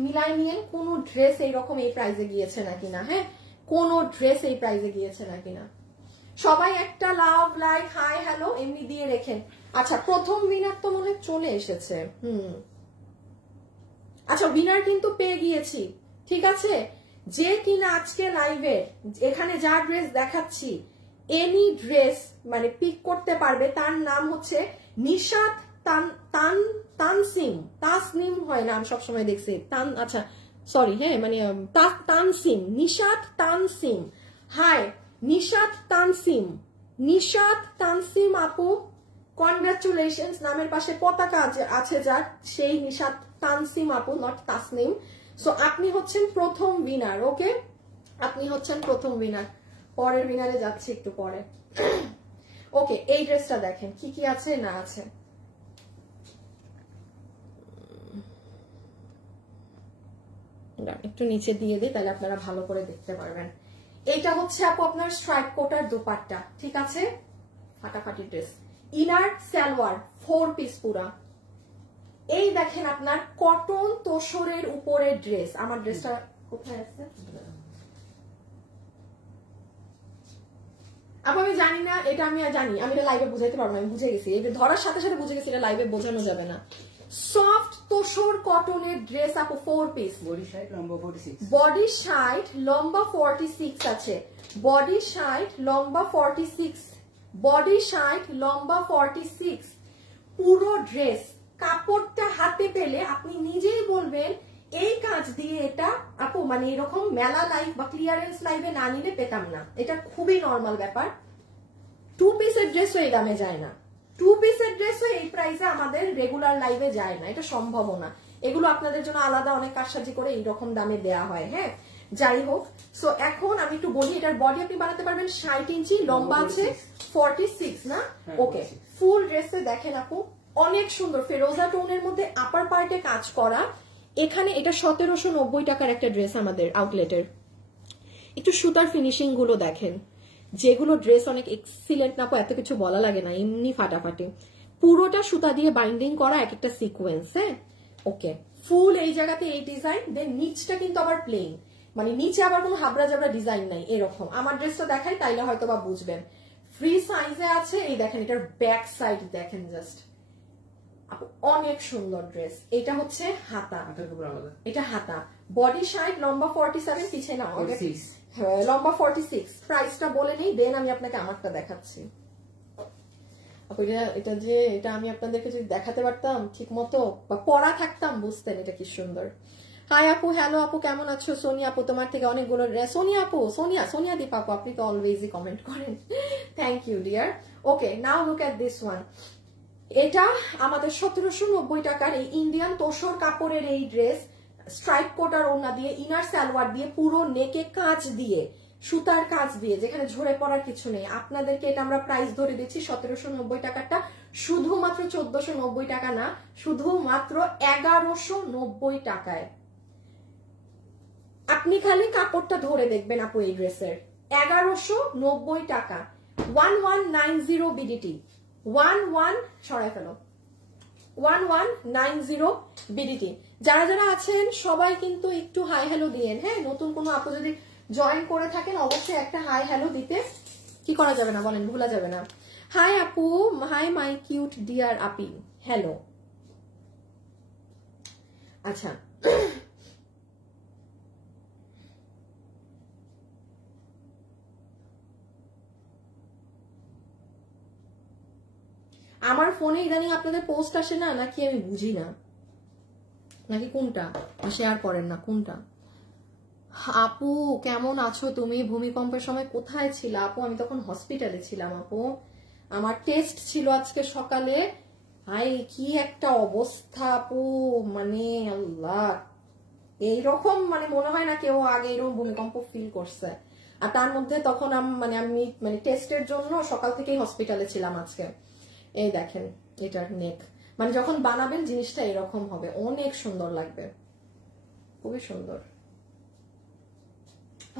মিলাই নিয়ে কোনো ড্রেস এইরকম এই প্রাইসে গিয়েছে নাকি না। হ্যাঁ, কোনো ড্রেস এই প্রাইসে গিয়েছে নাকি না। সবাই একটা লাভ লাইক হাই হ্যালো এমনি দিয়ে রেখেন। আচ্ছা, প্রথম উইনার তো মনে চলে এসেছে। আচ্ছা, উইনার কিন্তু পেয়ে গিয়েছি, ঠিক আছে। যে কিনা আজকে লাইভে এখানে যা ড্রেস দেখাচ্ছি, এনি ড্রেস মানে পিক করতে পারবে, তার নাম হচ্ছে নিশাত তানসিম, তাসনিম হয় না, আমি সবসময় দেখছি আচ্ছা সরি, হ্যাঁ মানে তানসিম, নিশাত তানসিম। হাই নিশাত তানসিম, নিশাত তানসিম আপু, কনগ্রাচুলেশনস। নামের পাশে পতাকা আছে যার, সেই নিশাত তানসিম আপু, নট তাসনিম। সো আপনি হচ্ছেন প্রথম উইনার। ওকে, আপনি হচ্ছেন প্রথম উইনার। পরের উইনারে যাচ্ছি একটু পরে। ওকে, এই ড্রেসটা দেখেন কি কি আছে না আছে। একটু নিচে দিয়ে দিই, তাহলে আপনারা ভালো করে দেখতে পারবেন। এইটা হচ্ছে আপু আপনার স্ট্রাইপ কোটার দোপাট্টা, ঠিক আছে, ফাটাফাটি ড্রেস, ইনার সালোয়ার 4 পিস পুরা। এই দেখেন আপনার কটন তোসরের উপরে ড্রেস। আমার ড্রেসটা কোথায় আছে আপু? আমি জানি না, এটা আমি জানি, আমি এটা লাইভে বুঝাইতে পারবো না, আমি বুঝে গেছি, এটা ধরার সাথে সাথে বুঝে গেছি, এটা লাইভে বোঝানো যাবে না। সফট তোসর কটনের ড্রেস আপু, 4 পিস, বডি সাইড লম্বা 46, বডি সাইড লম্বা 46 আছে, বডি সাইড লম্বা 46, বডি সাইড লম্বা 46, পুরো ড্রেস। কাপড়টা হাতে পেলে আপনি নিজেই বলবেন এই কাজ দিয়ে এটা আপু মানে এরকম মেলা লাইভ বা ক্লিয়ারেন্স লাইভে না নিলে পেতাম না। এটা খুবই নর্মাল ব্যাপার। 2 পিসের ড্রেসও এই দামে যায় না, 2 পিসের ড্রেসও এই প্রাইসে আমাদের রেগুলার লাইভে যায় না, এটা সম্ভব না। এগুলো আপনাদের জন্য আলাদা অনেক কারসাজি করে এইরকম দামে দেয়া হয়। হ্যাঁ, যাই হোক, সো এখন আমি একটু বলি, এটার বডি আপনি বানাতে পারবেন 60 ইঞ্চি, লম্বা আছে 46 না? ওকে, ফুল ড্রেসে দেখেন আপু অনেক সুন্দর ফেরোজা টোনের মধ্যে আপার পার্টে কাজ করা। এখানে এটা 1790 টাকার একটা ড্রেস আমাদের আউটলেটের। একটু সুতার ফিনিশিং গুলো দেখেন, যেগুলো ড্রেস অনেক এক্সিলেন্ট না, এত কিছু বলা লাগে না, এমনি ফাটাফাটি। পুরোটা সুতা দিয়ে বাইন্ডিং করা, এক একটা সিকোয়েন্স। হ্যাঁ, ওকে, ফুল এই জায়গাতে এই ডিজাইন, দেন নিচটা কিন্তু আবার প্লেন, মানে নিচে আবার কোনো হাবড়া জাবড়া ডিজাইন নাই এরকম। আমার ড্রেসটা দেখাই, তাইলে হয়তো বা বুঝবেন। ফ্রি সাইজে আছে, এই দেখেন এটার ব্যাক সাইড দেখেন, জাস্ট অনেক সুন্দর ড্রেস। এটা হচ্ছে হাতা, এটা হাতা, বডি সাইড লম্বা 47, পিছিয়ে না লম্বা 46। প্রাইসটা বলে নেই, দেন আমি আপনাকে আমারটা দেখাচ্ছি। এটা আমি আপনাদেরকে যদি দেখাতে পারতাম ঠিক মতো বা পড়া থাকতাম, বুঝতেন এটা কি সুন্দর। হাই আপু, হ্যালো আপু, কেমন আছো? সোনিয়া আপু, তোমার থেকে অনেকগুলো ড্রেস। সোনিয়া আপু, সোনিয়া দীপ আপু, আপনি তো অলওয়েজই কমেন্ট করেন, thank you dear. Okay, now look at this one. এটা আমাদের 1790 টাকার এই ইন্ডিয়ান তোসর কাপড়ের এই ড্রেস, স্ট্রাইপ কোটার ওড়না দিয়ে, ইনার সালোয়ার দিয়ে, পুরো নেকে কাজ দিয়ে, সুতার কাজ দিয়ে, যেখানে ঝরে পড়ার কিছু নেই। আপনাদেরকে এটা আমরা প্রাইস ধরে দিচ্ছি 1790 টাকাটা, শুধুমাত্র 1490 টাকা না, শুধুমাত্র 1190 টাকায়। আপনি খালি কাপড়টা ধরে দেখবেন আপু, এই ড্রেসের 1190 টাকা। 1190 বিডিটি, 11 সরাই ফেলো, 1190 বিডিটি। যারা যারা আছেন সবাই কিন্তু একটু হাই হ্যালো দিয়েন। হ্যাঁ, নতুন কোনো আপু যদি জয়েন করে থাকেন অবশ্যই একটা হাই হ্যালো দিতে কি করা যাবে না বলেন, ভুলা যাবে না। হাই আপু, hi my cute deer Api, hello. আচ্ছা, আমার ফোনে ইদানিং আপনাদের পোস্ট আসে না, নাকি আমি বুঝি না, নাকি কোনটা শেয়ার করেন না কোনটা? আপু কেমন আছো তুমি? ভূমিকম্পের সময় কোথায় ছিল আপু? আমি তখন হসপিটালে ছিলাম আপু, আমার টেস্ট ছিল আজকে সকালে। হাই কি একটা অবস্থা আপু, মানে আল্লাহ, এইরকম মানে মনে হয় না কেউ আগে এরকম ভূমিকম্প ফিল করছে। আর তার মধ্যে তখন আমি টেস্টের জন্য সকাল থেকেই হসপিটালে ছিলাম আজকে। এই দেখেন এটার নেক, মানে যখন বানাবেন জিনিসটা এরকম হবে, অনেক সুন্দর লাগবে, খুবই সুন্দর।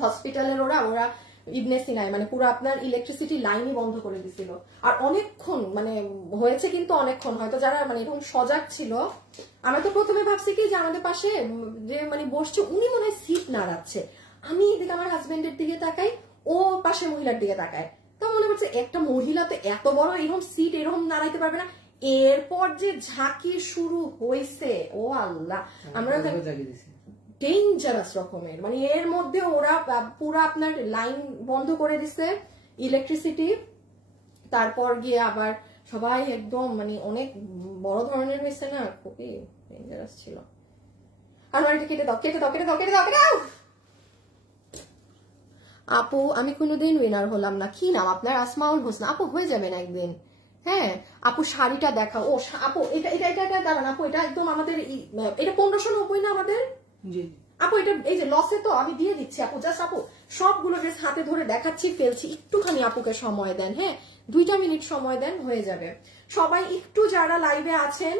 হসপিটালের ওরা ইবনে সিনায় মানে পুরো আপনার ইলেকট্রিসিটি লাইনই বন্ধ করে দিছিল। আর অনেকক্ষণ মানে হয়েছে, কিন্তু অনেকক্ষণ, হয়তো যারা মানে এরকম সজাগ ছিল, আমি তো প্রথমে ভাবছি কি যে আমাদের পাশে যে মানে বসছে উনি মনে হয় সিট নাড়াচ্ছে, আমি এদিকে আমার হাজবেন্ডের দিকে তাকাই, ও পাশে মহিলার দিকে তাকায়, তো মনে করছে একটা মহিলা তো এত বড় এরকম সিট এরকম নাড়াইতে পারবে না। এরপর যে ঝাঁকি শুরু হয়েছে, ও আল্লাহ, আমরা ডেঞ্জারাস রকমের, মানে এর মধ্যে ওরা পুরো আপনার লাইন বন্ধ করে দিছে ইলেকট্রিসিটি, তারপর গিয়ে আবার সবাই একদম মানে অনেক বড় ধরনের হয়েছে না, খুবই ডেঞ্জারাস ছিল। আলমারিটা কেটে দাও, কেটে দাও, কেটে দাও, কেটে দাও, কেটে দাও। আপু আমি কোনোদিন উইনার হলাম না। কি নাম আপনার? আসমাউল হোসেন। আপু হয়ে যাবেন একদিন। হ্যাঁ আপু শাড়িটা দেখাও। ও আপু এটা এটা এটা এটা দাঁড়ান আপু, এটা একদম আমাদের এটা 1590 না আমাদের? জি আপু এটা এই যে লসে তো আমি দিয়ে দিচ্ছি আপু। জাস্ট আপু সবগুলো ড্রেস হাতে ধরে দেখাচ্ছি, ফেলছি, একটুখানি আপুকে সময় দেন। হ্যাঁ 2 মিনিট সময় দেন, হয়ে যাবে। সবাই একটু যারা লাইভে আছেন,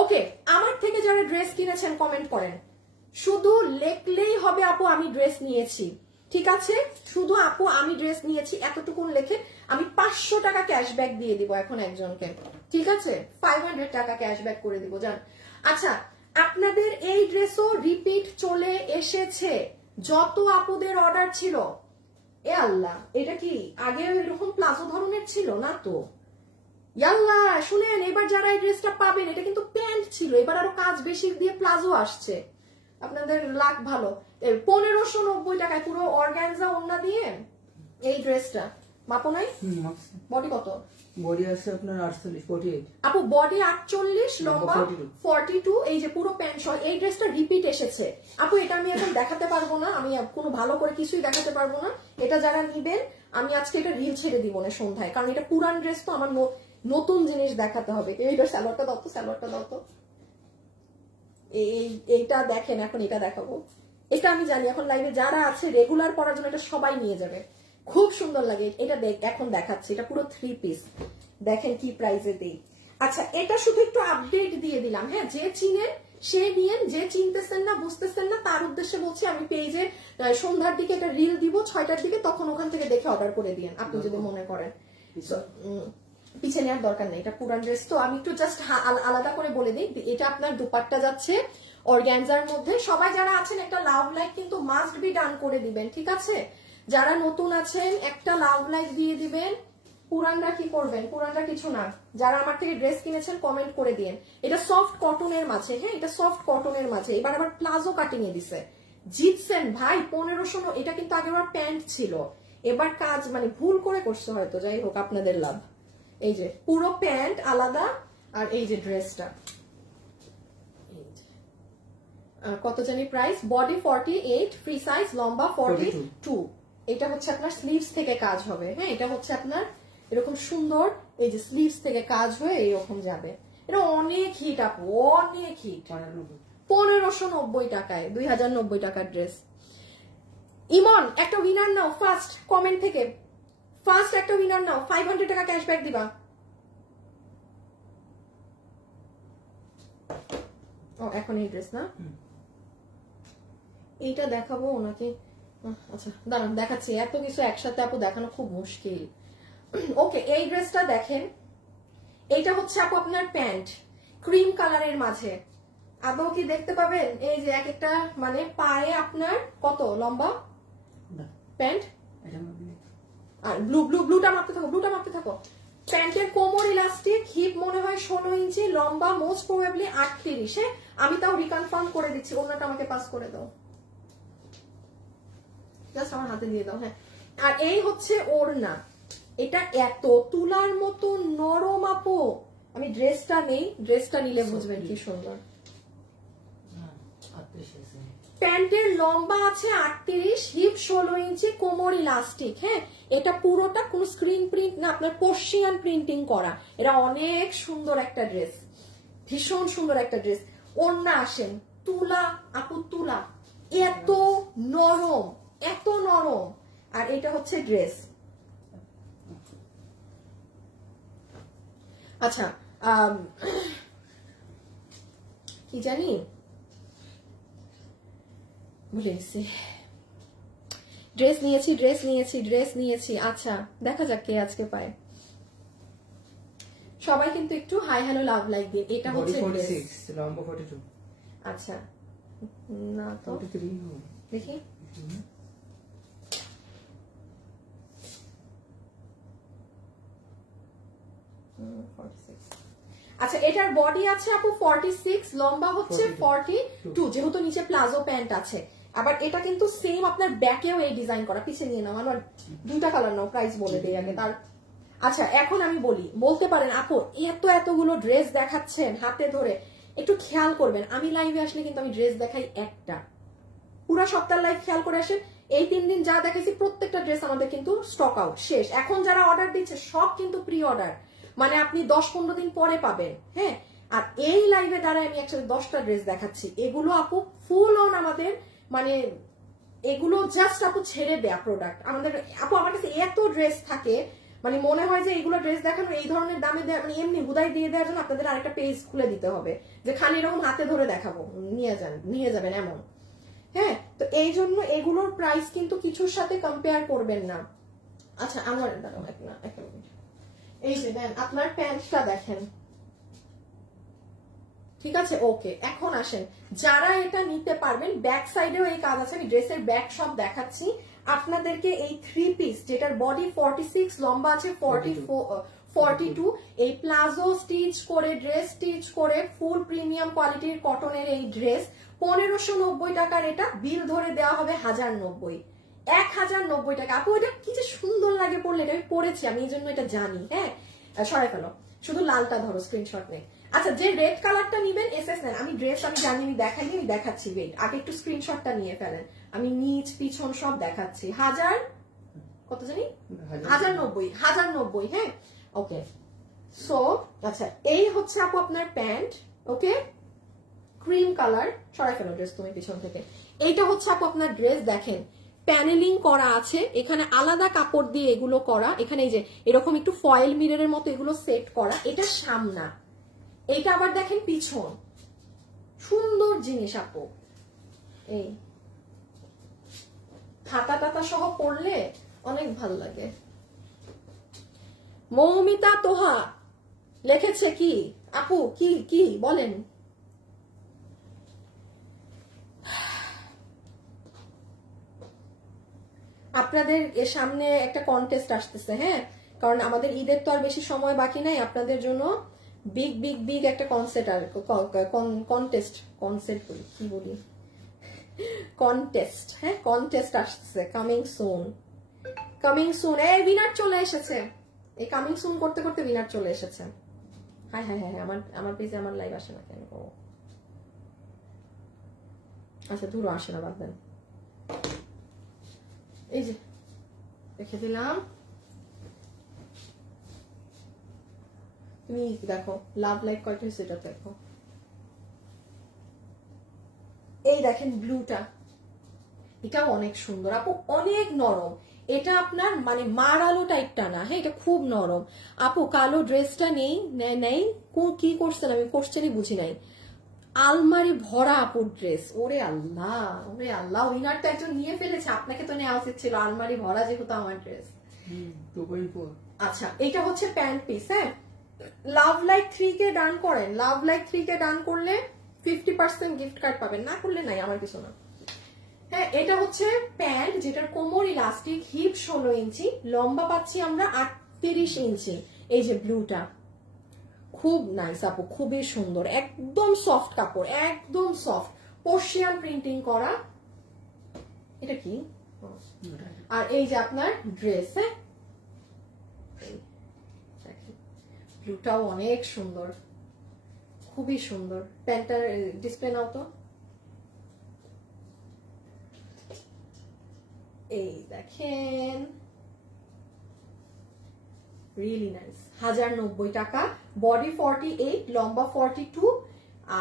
ওকে আমার থেকে যারা ড্রেস কিনেছেন কমেন্ট করেন। শুধু লেখলেই হবে আপু আমি ড্রেস নিয়েছি, ঠিক আছে? শুধু আপু আমি ড্রেস নিয়েছি এতটুকুন লেখে আমি 500 টাকা ক্যাশব্যাক দিয়ে দিব এখন একজনকে, ঠিক আছে? 500 টাকা ক্যাশব্যাক করে দিব জান। আচ্ছা আপনাদের এই ড্রেসও রিপিট চলে এসেছে, যত আপুদের অর্ডার ছিল। এ আল্লাহ, এটা কি আগে এরকম প্লাজো ধরনের ছিল না তো? ইয়াল্লা শুনেন, এবার যারা এই ড্রেসটা পাবেন, এটা কিন্তু প্যান্ট ছিল, এবার আরো কাজ বেশি দিয়ে প্লাজো আসছে। আপনাদের লাক ভালো। 1590 টাকায় পুরো অর্গানজা ওড়না দিয়ে এই ড্রেসটা। মাপো নাই? বডি কত? বডি আছে আপনার 48 48। আপু বডি 48, লম্বা 42। এই যে পুরো প্যান্ট সহ এই ড্রেসটা রিপিট এসেছে আপু। এটা আমি এখন দেখাতে পারবো না, আমি কোনো ভালো করে কিছুই দেখাতে পারবো না। এটা যারা নিবেন আমি আজকে এটা রিল ছেড়ে দিব না সন্ধ্যায়, কারণ এটা পুরান ড্রেস তো, আমার নতুন জিনিস দেখাতে হবে। এইটার সালোয়ারটা দাও তো, সালোয়ারটা দাও তো। এইটা দেখেন, এখন এটা দেখাবো। এটা আমি জানি এখন লাইভে যারা আছে রেগুলার পরার জন্য এটা সবাই নিয়ে যাবে, খুব সুন্দর লাগে। এটা এখন দেখাচ্ছি, এটা পুরো 3 পিস, দেখেন কি প্রাইসে দিই। আচ্ছা এটা শুধু একটু আপডেট দিয়ে দিলাম। হ্যাঁ যে চিনেন সে নিয়েন, যে চিনতেছেন না বুঝতেছেন না তার উদ্দেশ্যে বলছি, আমি পেজে সন্ধ্যার দিকে এটা রিল দিব 6টার দিকে, তখন ওখান থেকে দেখে অর্ডার করে দিয়েন আপনি যদি মনে করেন। পিছিয়ে নেওয়ার দরকার নেই, এটা পুরান ড্রেস তো। আমি একটু জাস্ট আলাদা করে বলে দিই, এটা আপনার দুপাট্টা যাচ্ছে অর্গানজার মধ্যে। সবাই যারা আছেন একটা লাভ লাইক কিন্তু মাস্ট বি ডান করে দিবেন, ঠিক আছে? যারা নতুন আছেন একটা লাভ লাইক দিয়ে দিবেন। পুরানরা কি করবেন? পুরানরা কিছু না, যারা আমার থেকে ড্রেস কিনেছেন কমেন্ট করে দিন। এটা সফট কটনের মাঝে, হ্যাঁ এটা সফট কটনের মাঝে, এবার আবার প্লাজো কাটিং এ দিছে। জিতছেন ভাই 1500। এটা কিন্তু আগেবার প্যান্ট ছিল, এবার কাজ মানে ভুল করে করছে হয়তো, যাই হোক আপনাদের লাভ। এই যে পুরো প্যান্ট আলাদা, আর এই যে ড্রেসটা কত জানি প্রাইস। বডি 48, ফ্রি সাইজ, লম্বা 42। এটা হচ্ছে আপনার স্লিভস থেকে কাজ হবে। হ্যাঁ এটা হচ্ছে আপনার এরকম সুন্দর, এই যে স্লিভস থেকে কাজ হয়ে এরকম যাবে। এটা অনেক হিট আপু, অনেক হিট। 1590 টাকায় 2090 টাকার ড্রেস। ইমন একটা উইনার নাও ফার্স্ট কমেন্ট থেকে, ফার্স্ট একটা উইনার নাও, 500 টাকা ক্যাশব্যাক দিবা। ও এখন এই ড্রেস না, এইটা দেখাবো ওনাকে। আচ্ছা দাঁড়ান দেখাচ্ছি, এত কিছু একসাথে আপু দেখানো খুব মুশকিল। ওকে এই ড্রেসটা দেখেন, এইটা হচ্ছে আপু আপনার প্যান্ট ক্রিম কালারের মাঝে। আদৌ কি দেখতে পাবেন? এই যে এক একটা মানে পায়ে আপনার কত লম্বা প্যান্ট, আর ব্লুটা মাপতে থাকো, ব্লুটা মাপতে থাকো। প্যান্টের কোমর ইলাস্টিক, হিপ মনে হয় 16 ইঞ্চি, লম্বা মোস্ট প্রবাবলি 38। হ্যাঁ আমি তাও রিকনফার্ম করে দিচ্ছি। ওনাটা আমাকে পাস করে দাও, জাস্ট আমার হাতে দিয়ে দাও। হ্যাঁ আর এই হচ্ছে ওড়না, এটা এত তুলার মতো নরম আপু। আমি ড্রেসটা নেই, ড্রেসটা নিলে বুঝবেন কি সুন্দর। প্যান্টের লম্বা আছে 38, হিপ 16 ইঞ্চি, কোমর ইলাস্টিক। হ্যাঁ এটা পুরোটা কোনো স্ক্রিন প্রিন্ট না, আপনার পার্সিয়ান প্রিন্টিং করা। এটা অনেক সুন্দর একটা ড্রেস, ভীষণ সুন্দর একটা ড্রেস। ওড়না আসেন তুলা আপু, তুলা এত নরম, এত নরম। আর এটা হচ্ছে ড্রেস। আচ্ছা কি জানি ভুলে গেছি। ড্রেস নিয়েছি, ড্রেস নিয়েছি, ড্রেস নিয়েছি। আচ্ছা দেখা যাক কে আজকে পায়। সবাই কিন্তু একটু হাই হ্যালো লাভ লাইক দিন। এটা হচ্ছে 46, লম্বা 42। আচ্ছা না তো 43 দেখি। আচ্ছা এটার বডি আছে আপু 46, লম্বা হচ্ছে 42, যেহেতু নিচে প্লাজো প্যান্ট আছে। আবার এটা কিন্তু সেম আপনার ব্যাকেও এই ডিজাইন করা। পিছে নিয়ে নাও, আমার 2টা কালার নাও, প্রাইস বলে দেই আগে। তার আচ্ছা এখন আমি বলতে পারেন আপু এতগুলো ড্রেস দেখাচ্ছেন হাতে ধরে, একটু খেয়াল করবেন আমি লাইভে আসলে কিন্তু আমি ড্রেস দেখাই একটা, পুরো সপ্তাহ লাইভ খেয়াল করে আসেন। এই 3 দিন যা দেখেছি প্রত্যেকটা ড্রেস আমাদের কিন্তু স্টক আউট শেষ। এখন যারা অর্ডার দিচ্ছে সব কিন্তু প্রি অর্ডার, মানে আপনি 10-15 দিন পরে পাবেন। হ্যাঁ, আর এই লাইভে দ্বারা আমি একসাথে 10টা ড্রেস দেখাচ্ছি, এগুলো আপু ফুল অন আমাদের, মানে এগুলো জাস্ট আপু ছেড়ে দেয়া প্রোডাক্ট আমাদের। আপু আমার কাছে এত ড্রেস থাকে, মানে মনে হয় যে এইগুলো ড্রেস দেখানো এই ধরনের দামে মানে এমনি হুদাই দিয়ে দেওয়ার জন্য আপনাদের আরেকটা পেজ খুলে দিতে হবে যে খালি এরকম হাতে ধরে দেখাবো, নিয়ে যাবেন এমন। হ্যাঁ, তো এই জন্য এগুলোর প্রাইস কিন্তু কিছুর সাথে কম্পেয়ার করবেন না। আচ্ছা আমার এই যে দেন আপনার প্যান্টটা দেখেন, ঠিক আছে ওকে। এখন আসেন যারা এটা নিতে পারবেন, ব্যাক সাইডেও এই কাজ আছে, আমি ড্রেসের ব্যাক সব দেখাচ্ছি আপনাদেরকে। এই 3 পিস যেটার বডি 46, লম্বা আছে 42, এই প্লাজো স্টিচ করে ড্রেস স্টিচ করে ফুল প্রিমিয়াম কোয়ালিটির কটনের এই ড্রেস 1590 টাকার, এটা বিল ধরে দেওয়া হবে 1090 টাকা। আপু এটা কি যে সুন্দর লাগে পরলে, এটা আমি পরেছি আমি এই জন্য এটা জানি। হ্যাঁ সরাই ফেলো, শুধু লালটা ধরো স্ক্রিনশট নেই। আচ্ছা যে রেড কালারটা নিবেন এসএস নেন, আমি ড্রেস আমি জানি আমি দেখাইনি, আমি দেখাচ্ছি, ওয়েট আগে একটু স্ক্রিনশটটা নিয়ে ফেলেন, আমি নিচ পিছন সব দেখাচ্ছি। কত জানি 1090। হ্যাঁ ওকে, সো আচ্ছা এই হচ্ছে আপু আপনার প্যান্ট, ওকে ক্রিম কালার, সরাই ফেলো ড্রেস তুমি পিছন থেকে। এইটা হচ্ছে আপু আপনার ড্রেস, দেখেন প্যানেলিং করা আছে, এখানে আলাদা কাপড় দিয়ে এগুলো করা, এখানে এই যে এরকম একটু ফয়েল মিররের মতো এগুলো সেট করা, এটা সামনা, এইটা আবার দেখেন পিছন, সুন্দর জিনিস আপু। এই হাতা টাতা সহ পরলে অনেক ভাল লাগে। মৌমিতা তোহা লিখেছে কি আপু, কি বলেন? আপনাদের এর সামনে একটা কন্টেস্ট আসতেছে, হ্যাঁ কারণ আমাদের ঈদের তো আর বেশি সময় বাকি নাই, আপনাদের জন্য বিগ একটা কন্টেস্ট, হ্যাঁ কন্টেস্ট আসছে, কামিং সুন। এই উইনার চলে এসেছে, এই কামিং সুন করতে করতে উইনার চলে এসেছে। হ্যাঁ আমার পেজে আমার লাইভ আসে না কেন? আচ্ছা দূর আসে না, বাদ দেন। এই যে রেখে দিলাম, তুমি দেখো লাভ লাইক কয়টা হয়েছে এটা দেখো। এই দেখেন ব্লুটা, এটাও অনেক সুন্দর আপু, অনেক নরম, এটা আপনার মানে মারালো টাইপটা না, হ্যাঁ এটা খুব নরম আপু। কালো ড্রেসটা নেই কি করছেন আমি কোশ্চেনই বুঝি নাই, আলমারি ভরা আপুর ড্রেস, ওরে আল্লাহ উইনার তো একজন নিয়ে ফেলেছে, আপনাকে তো নেওয়া উচিত ছিল, আলমারি ভরা যেহেতু আমার ড্রেস। আচ্ছা এটা হচ্ছে প্যান্ট পিস, হ্যাঁ লাভ লাইক 3 কে ডান করেন, লাভ লাইক 3 কে ডান করলে 50% গিফট কার্ড পাবেন, না করলে নাই, আমার কিছু না। হ্যাঁ এটা হচ্ছে প্যান্ট যেটার কোমর ইলাস্টিক, হিপ 16 ইঞ্চি, লম্বা পাচ্ছি আমরা 38 ইঞ্চি। এই যে ব্লুটা খুব নাইস আপু, খুবই সুন্দর, একদম সফট কাপড়, একদম সফট, পার্সিয়ান প্রিন্টিং করা। এটা কি? আর এই যে আপনার ড্রেস, হ্যাঁ ব্লুটাও অনেক সুন্দর, খুবই সুন্দর। প্যান্টটার ডিসপ্লে নাও তো, এই দেখেন রিয়েলি নাইস, 1090 টাকা, বডি 48, লম্বা 42,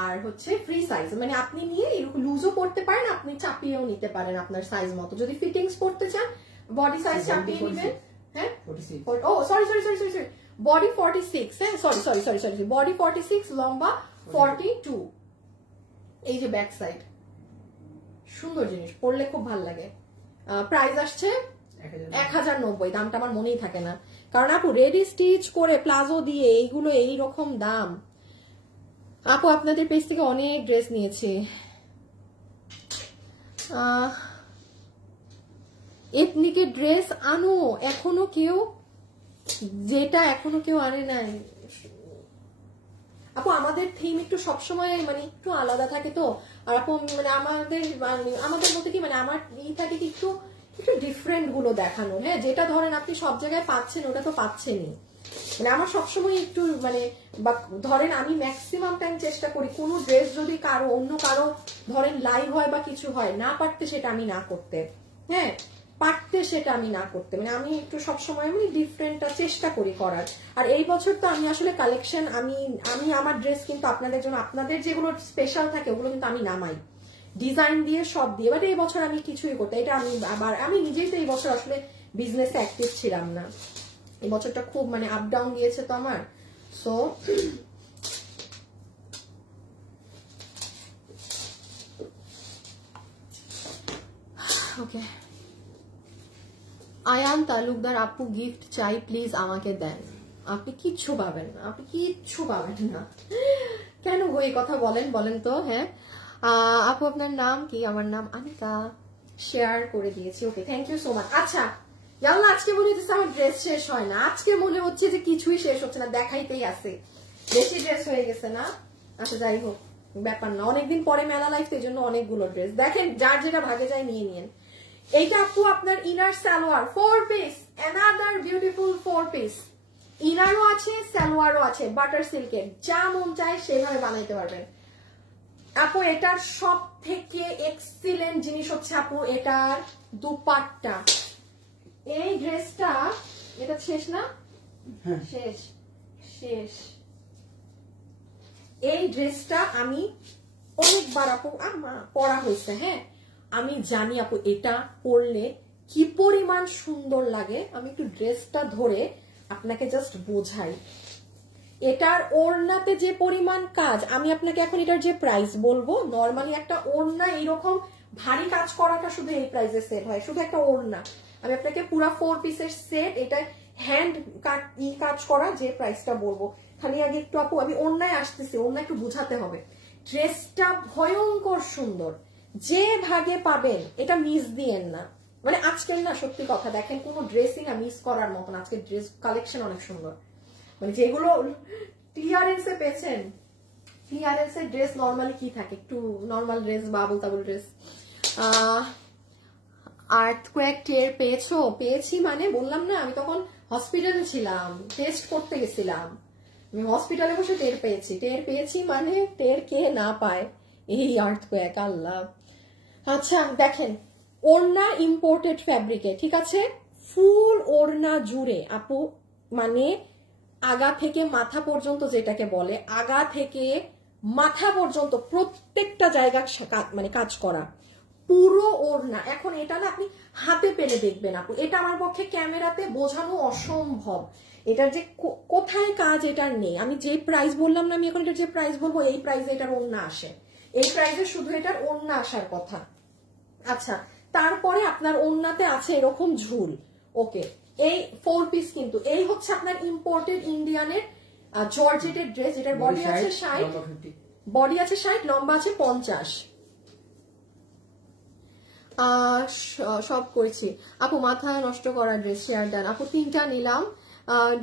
আর হচ্ছে ফ্রি সাইজ, মানে আপনি নিয়ে এরকম লুজও পড়তে পারেন, আপনি চাপিয়েও নিতে পারেন আপনার সাইজ মতো, যদি ফিটিংস করতে চান বডি সাইজ চাপিয়ে নেবেন। হ্যাঁ ও সরি বডি 46, হ্যাঁ সরি বডি 46, লম্বা 42। এই যে ব্যাক সাইড, সুন্দর জিনিস, পরলে খুব ভালো লাগে। প্রাইস আসছে 1090, দামটা আমার মনেই থাকে না, কারণ আপু রেডি স্টিচ করে প্লাজো দিয়ে এইগুলো এইরকম দাম। আপু আপনাদের পেজ থেকে অনেক ড্রেস নিয়েছি, এথনিকের ড্রেস আনো, এখনো কেউ আনে নাই আপু। আমাদের থিম একটু সবসময় মানে একটু আলাদা থাকে তো, আর আপু মানে আমাদের মধ্যে কি মানে আমার থাকে কি একটু ডিফারেন্ট গুলো দেখানো, হ্যাঁ যেটা ধরেন আপনি সব জায়গায় পাচ্ছেন ওটা তো পাচ্ছেনই, মানে আমার সবসময় একটু মানে ধরেন আমি ম্যাক্সিমাম টাইম চেষ্টা করি কোনো ড্রেস যদি কারো অন্য কারো ধরেন লাইভ হয় বা কিছু হয়, না পারতে সেটা আমি না করতে, হ্যাঁ পারতে সেটা আমি না করতে, মানে আমি একটু সবসময় আমি ডিফারেন্টটা চেষ্টা করি করার। আর এই বছর তো আমি আসলে কালেকশন আমি আমার ড্রেস কিন্তু আপনাদের জন্য, আপনাদের যেগুলো স্পেশাল থাকে ওগুলো কিন্তু আমি নামাই ডিজাইন দিয়ে সব দিয়ে, বাট এই বছর আমি কিছুই করতে, এটা আমি নিজেই তো এই বছর আসলে বিজনেসে অ্যাক্টিভ ছিলাম না, এই বছরটা খুব মানে আপ ডাউন গিয়েছে তো আমার। সো ওকে, আয়ান তালুকদার আপু গিফট চাই প্লিজ আমাকে দেন। আপনি কিচ্ছু পাবেন না, আপনি কিচ্ছু পাবেন না। কেন গো এই কথা বলেন বলেন তো? হ্যাঁ আপু আপনার নাম কি? আমার নাম আনিকা, শেয়ার করে দিয়েছি। Okay thank you so much. আচ্ছা জানো আজকে মনে হচ্ছে আমার ড্রেস শেষ হয় না, আজকে মনে হচ্ছে যে কিছুই শেষ হচ্ছে না, দেখাইতেই আছে, বেশি ড্রেস হয়ে গেছে না। আচ্ছা যাই হোক ব্যাপার না, অনেকদিন পরে মেলা লাইফ, এই জন্য অনেকগুলো ড্রেস দেখেন, যার যেটা ভাগে যায় নিয়ে নিয়েন। এইটা আপু আপনার inner salwar 4 piece, another beautiful 4 piece, ইনারও আছে সালোয়ারও আছে, বাটার সিল্কের, যা মন চায় সেভাবে বানাইতে পারবেন আপু। এটার সব থেকে এক্সিলেন্ট জিনিস হচ্ছে আপু এটার দুপাট্টা। এই ড্রেসটা এটা শেষ না? শেষ শেষ। এই ড্রেসটা আমি অনেকবার আপু পরা হয়েছে, হ্যাঁ আমি জানি আপু এটা পরলে কি পরিমাণ সুন্দর লাগে। আমি একটু ড্রেসটা ধরে আপনাকে জাস্ট বোঝাই। এটার ওড়নাতে যে পরিমাণ কাজ, আমি আপনাকে এখন এটার যে প্রাইস বলবো, নর্মালি একটা ওড়না এইরকম ভারী কাজ করাটা শুধু এই প্রাইসে সেট হয়, শুধু একটা ওড়না। আমি আপনাকে পুরা 4 পিসের সেট, এটা হ্যান্ড কাজ করা যে প্রাইসটা বলবো। খালি আগে একটু আপু আমি ওড়নায় আসতেছি, ওড়না একটু বুঝাতে হবে। ড্রেসটা ভয়ঙ্কর সুন্দর, যে ভাগে পাবেন এটা মিস দিয়েন না। মানে আজকাল না সত্যি কথা দেখেন কোনো ড্রেসই না মিস করার মতন, আজকে ড্রেস কালেকশন অনেক সুন্দর। মানে যেগুলো ক্লিয়ারেন্সে পেয়েছেন, ক্লিয়ারেন্সের ড্রেস নর্মালি কি থাকে, একটু নর্মাল ড্রেস বা আবল তাবল ড্রেস। আর্থকোয়েক টের পেয়েছো? পেয়েছি মানে বললাম না, আমি তখন হসপিটালে ছিলাম, টেস্ট করতে গেছিলাম, আমি হসপিটালে বসে টের পেয়েছি মানে টের কে না পায় এই আর্থকোয়েক, আল্লাহ। আচ্ছা দেখেন ওড়না ইম্পোর্টেড ফ্যাব্রিকে, ঠিক আছে, ফুল ওড়না জুড়ে আপু, মানে আগা থেকে মাথা পর্যন্ত, যেটাকে বলে আগা থেকে মাথা পর্যন্ত প্রত্যেকটা জায়গা মানে কাজ করা, পুরো ওড়না। এখন এটা না আপনি হাতে পেলে দেখবেন আপু, এটা আমার পক্ষে ক্যামেরাতে বোঝানো অসম্ভব, এটার যে কোথায় কাজ এটার নেই। আমি যে প্রাইস বললাম না, আমি এখন এটার যে প্রাইস বলবো এই প্রাইসে এটার ওড়না আসে, এই প্রাইসে শুধু এটার ওড়না আসার কথা। আচ্ছা তারপরে আপনার ওড়নাতে আছে এরকম ঝুল। ওকে এই 4 পিস কিন্তু এই হচ্ছে আপনার ইম্পোর্টেড ইন্ডিয়ানের জর্জেটের ড্রেস, যেটার বডি আছে 60, বডি আছে 60, লম্বা আছে 50। সব করেছি আপু, মাথা নষ্ট করা ড্রেস শেয়ার দেন আপু, 3টা নিলাম,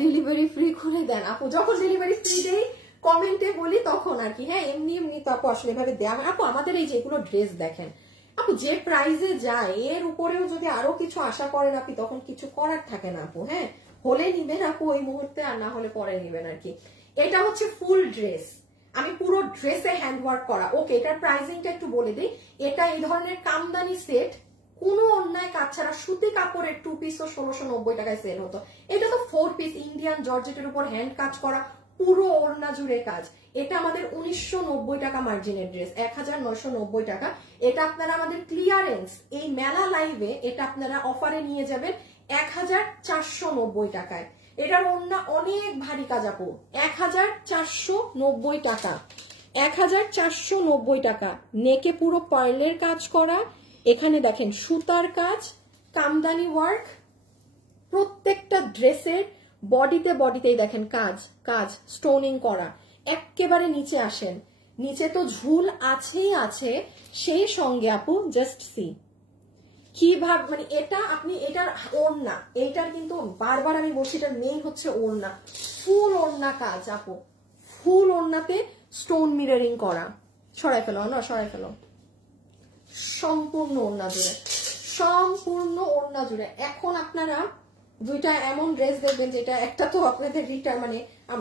ডেলিভারি ফ্রি করে দেন আপু। যখন ডেলিভারি ফ্রি দেই কমেন্টে বলি তখন আর কি, হ্যাঁ এমনি এমনি তো আপু আসলে এভাবে দেওয়া আপু। আমাদের এই যেগুলো ড্রেস দেখেন আপু, যে প্রাইসে যায় এর উপরেও যদি আরো কিছু আশা করেন আপনি, তখন কিছু করার থাকে না আপু। হ্যাঁ হলে নিবেন আপু ওই মুহূর্তে, আর না হলে পরে নিবেন আর কি। এটা হচ্ছে ফুল ড্রেস, আমি পুরো ড্রেসে হ্যান্ডওয়ার্ক করা। ওকে এটার প্রাইসিংটা একটু বলে দিই, এটা এই ধরনের কামদানি সেট কোনো অন্যায় কাজ ছাড়া সুতি কাপড়ের 2 পিস 1690 টাকায় সেল হতো। এটা তো 4 পিস ইন্ডিয়ান জর্জেটের উপর হ্যান্ড কাজ করা, পুরো ওড়না জুড়ে কাজ। এটা আমাদের 1990 টাকা মার্জিনের ড্রেস, 1990 টাকা। এটা আপনারা আমাদের ক্লিয়ারেন্স এই মেলা লাইভে এটা আপনারা অফারে নিয়ে যাবেন 1490 টাকায়। এটার ওড়না অনেক ভারী কাজ আপু, 1490 টাকা, 1490 টাকা। নেকে পুরো পার্লের কাজ করা, এখানে দেখেন সুতার কাজ, কামদানি ওয়ার্ক, প্রত্যেকটা ড্রেসের বডিতেই দেখেন কাজ কাজ, স্টোনিং করা। একেবারে নিচে আসেন, নিচে তো ঝুল আছেই আছে, সেই সঙ্গে আপু জাস্ট সি কিভাবে, মানে এটা আপনি এটার ওড়না, এইটার কিন্তু বারবার আমি বলছি এটার মেইন হচ্ছে ওড়না, ফুল ওড়না কাজ আপু, ফুল ওড়নাতে স্টোন মিররিং করা। সরাই ফেলো না, সরাই ফেলো, সম্পূর্ণ ওড়না জুড়ে, সম্পূর্ণ ওড়না জুড়ে। এখন আপনারা দুইটা এমন ড্রেস দেখবেন যেটা একটা তো আপনাদের রিটার্ন মানে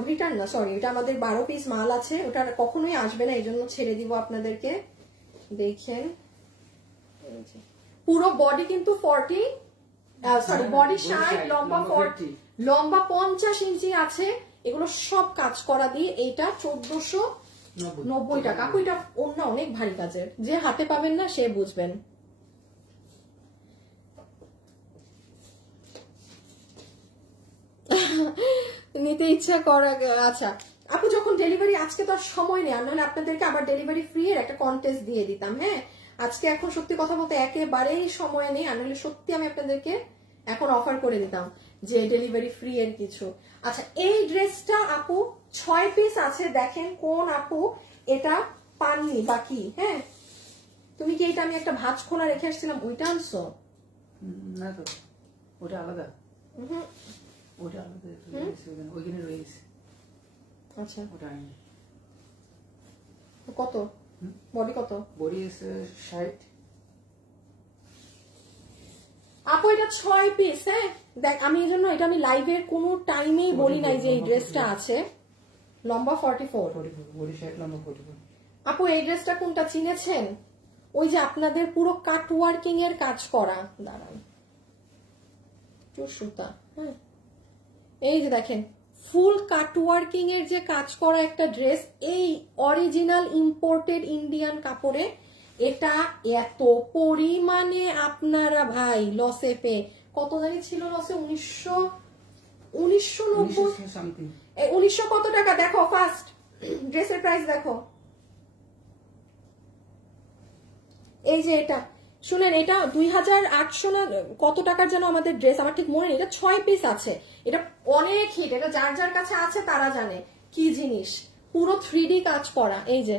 রিটার্ন না সরি, এটা আমাদের 12 পিস মাল আছে, ওটা কখনোই আসবে না, এই জন্য ছেড়ে দিব আপনাদেরকে। দেখেন পুরো বডি কিন্তু 40 সরি বডি 60, লম্বা 40, লম্বা 50 ইঞ্চি আছে। এগুলো সব কাজ করা দিয়ে এইটা 1490 টাকা। আপু এটা অন্য অনেক ভারী কাজের, যে হাতে পাবেন না সে বুঝবেন। নিতে ইচ্ছা করা। আচ্ছা আপু যখন ডেলিভারি, আজকে তো আর সময় নেই, নাহলে আপনাদেরকে আবার ডেলিভারি ফ্রি এর একটা কন্টেস্ট দিয়ে দিতাম। হ্যাঁ আজকে এখন সত্যি কথা বলতে একেবারেই সময় নেই, নাহলে সত্যি আমি আপনাদেরকে এখন অফার করে দিতাম যে ডেলিভারি ফ্রি এর কিছু। আচ্ছা এই ড্রেসটা আপু 6 পিস আছে, দেখেন কোন আপু এটা পাননি বাকি। হ্যাঁ তুমি কি এটা আমি একটা ভাঁজ খোলা রেখে আসছিলাম ওইটা আনছো? না তো ওটা আলাদা, ওটা আলাদা ওইখানে রয়েছে। আচ্ছা ওটা আনি। কত বডি? কত বডি আছে 60। আপু এটা 6 পিস। হ্যাঁ দেখ আমি এই জন্য এটা আমি লাইভের কোনো টাইমেই বলি নাই যে এই ড্রেসটা আছে। লম্বা 44, বডি 60, লম্বা 44। আপু এই ড্রেসটা কোনটা চিনেছেন? ওই যে আপনাদের পুরো কাট ওয়ার্কিং এর কাজ করা, দাঁড়ান সুতা। হ্যাঁ এই যে দেখেন ফুল কাট ওয়ার্কিং এর যে কাজ করা একটা ড্রেস, এই অরিজিনাল ইম্পোর্টেড ইন্ডিয়ান কাপড়ে। এটা এত পরিমাণে আপনারা ভাই লসে পে, কত জানি ছিল লসে 1990 কত টাকা দেখো ফার্স্ট ড্রেসের প্রাইস দেখো। এই যে এটা শুনেন, এটা 2800 না কত টাকার যেন আমাদের ড্রেস, আমার ঠিক মনে নেই। এটা 6 পিস আছে, এটা অনেক হিট, এটা যার যার কাছে আছে তারা জানে কি জিনিস। পুরো 3D কাজ করা। এই যে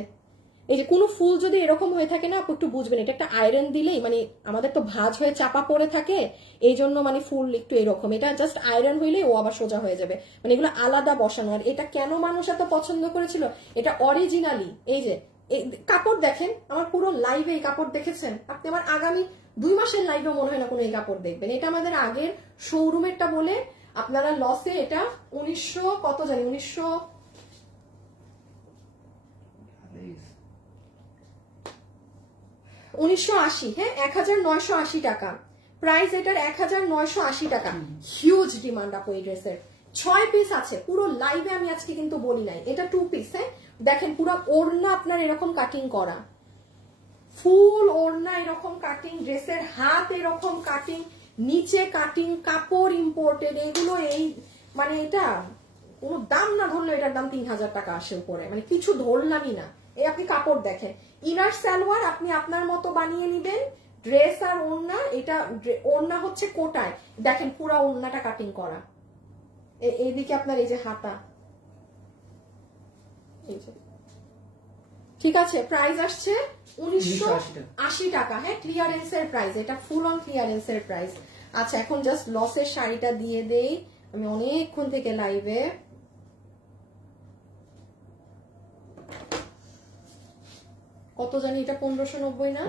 কোনো ফুল যদি এরকম হয়ে থাকে না আপু একটু বুঝবেন, এটা একটা আয়রন দিলেই মানে আমাদের তো ভাঁজ হয়ে চাপা পড়ে থাকে, এই জন্য মানে ফুল একটু এরকম, এটা জাস্ট আয়রন হইলে ও আবার সোজা হয়ে যাবে, মানে এগুলো আলাদা বসানো। আর এটা কেন মানুষ এত পছন্দ করেছিল, এটা অরিজিনালি এই যে কাপড় দেখেন, আমার পুরো লাইভে এই কাপড় দেখেছেন আপনি, আমার আগামী 2 মাসের লাইভেও মনে হয় না কোনো এই কাপড় দেখবেন। এটা আমাদের আগের শোরুমেরটা বলে আপনারা লসে, এটা 1900 কত জানি 1980, হ্যাঁ 1980 টাকা প্রাইস এটার, 1980 টাকা। হিউজ ডিমান্ড আপু এই ড্রেসের। 6 পিস আছে পুরো লাইভে, আমি আজকে কিন্তু বলি নাই। এটা 2 পিস। হ্যাঁ দেখেন পুরো ওড়না আপনার এরকম কাটিং করা, ফুল ওড়না এরকম কাটিং, ড্রেসের হাত এরকম কাটিং, নিচে কাটিং, কাপড় ইম্পোর্টেড। এগুলো এই মানে এটা কোনো দাম না ধরলে এটার দাম 3000 টাকা আসে উপরে, মানে কিছু ধরলামই না। এই আপনি কাপড় দেখেন, ইনার সালোয়ার আপনি আপনার মতো বানিয়ে নিবেন, ড্রেস আর ওড়না, এটা ওড়না হচ্ছে কোটায়, দেখেন পুরো ওড়নাটা কাটিং করা। এইদিকে আপনার এই যে হাতা, এই যে ঠিক আছে। প্রাইস আসছে 1980 টাকা। হ্যাঁ ক্লিয়ারেন্স এর প্রাইস, এটা ফুল অন ক্লিয়ারেন্স এর প্রাইস। আচ্ছা এখন জাস্ট লসের শাড়িটা দিয়ে দেই, আমি অনেকক্ষণ থেকে লাইভে। কত জানি এটা 1590 না?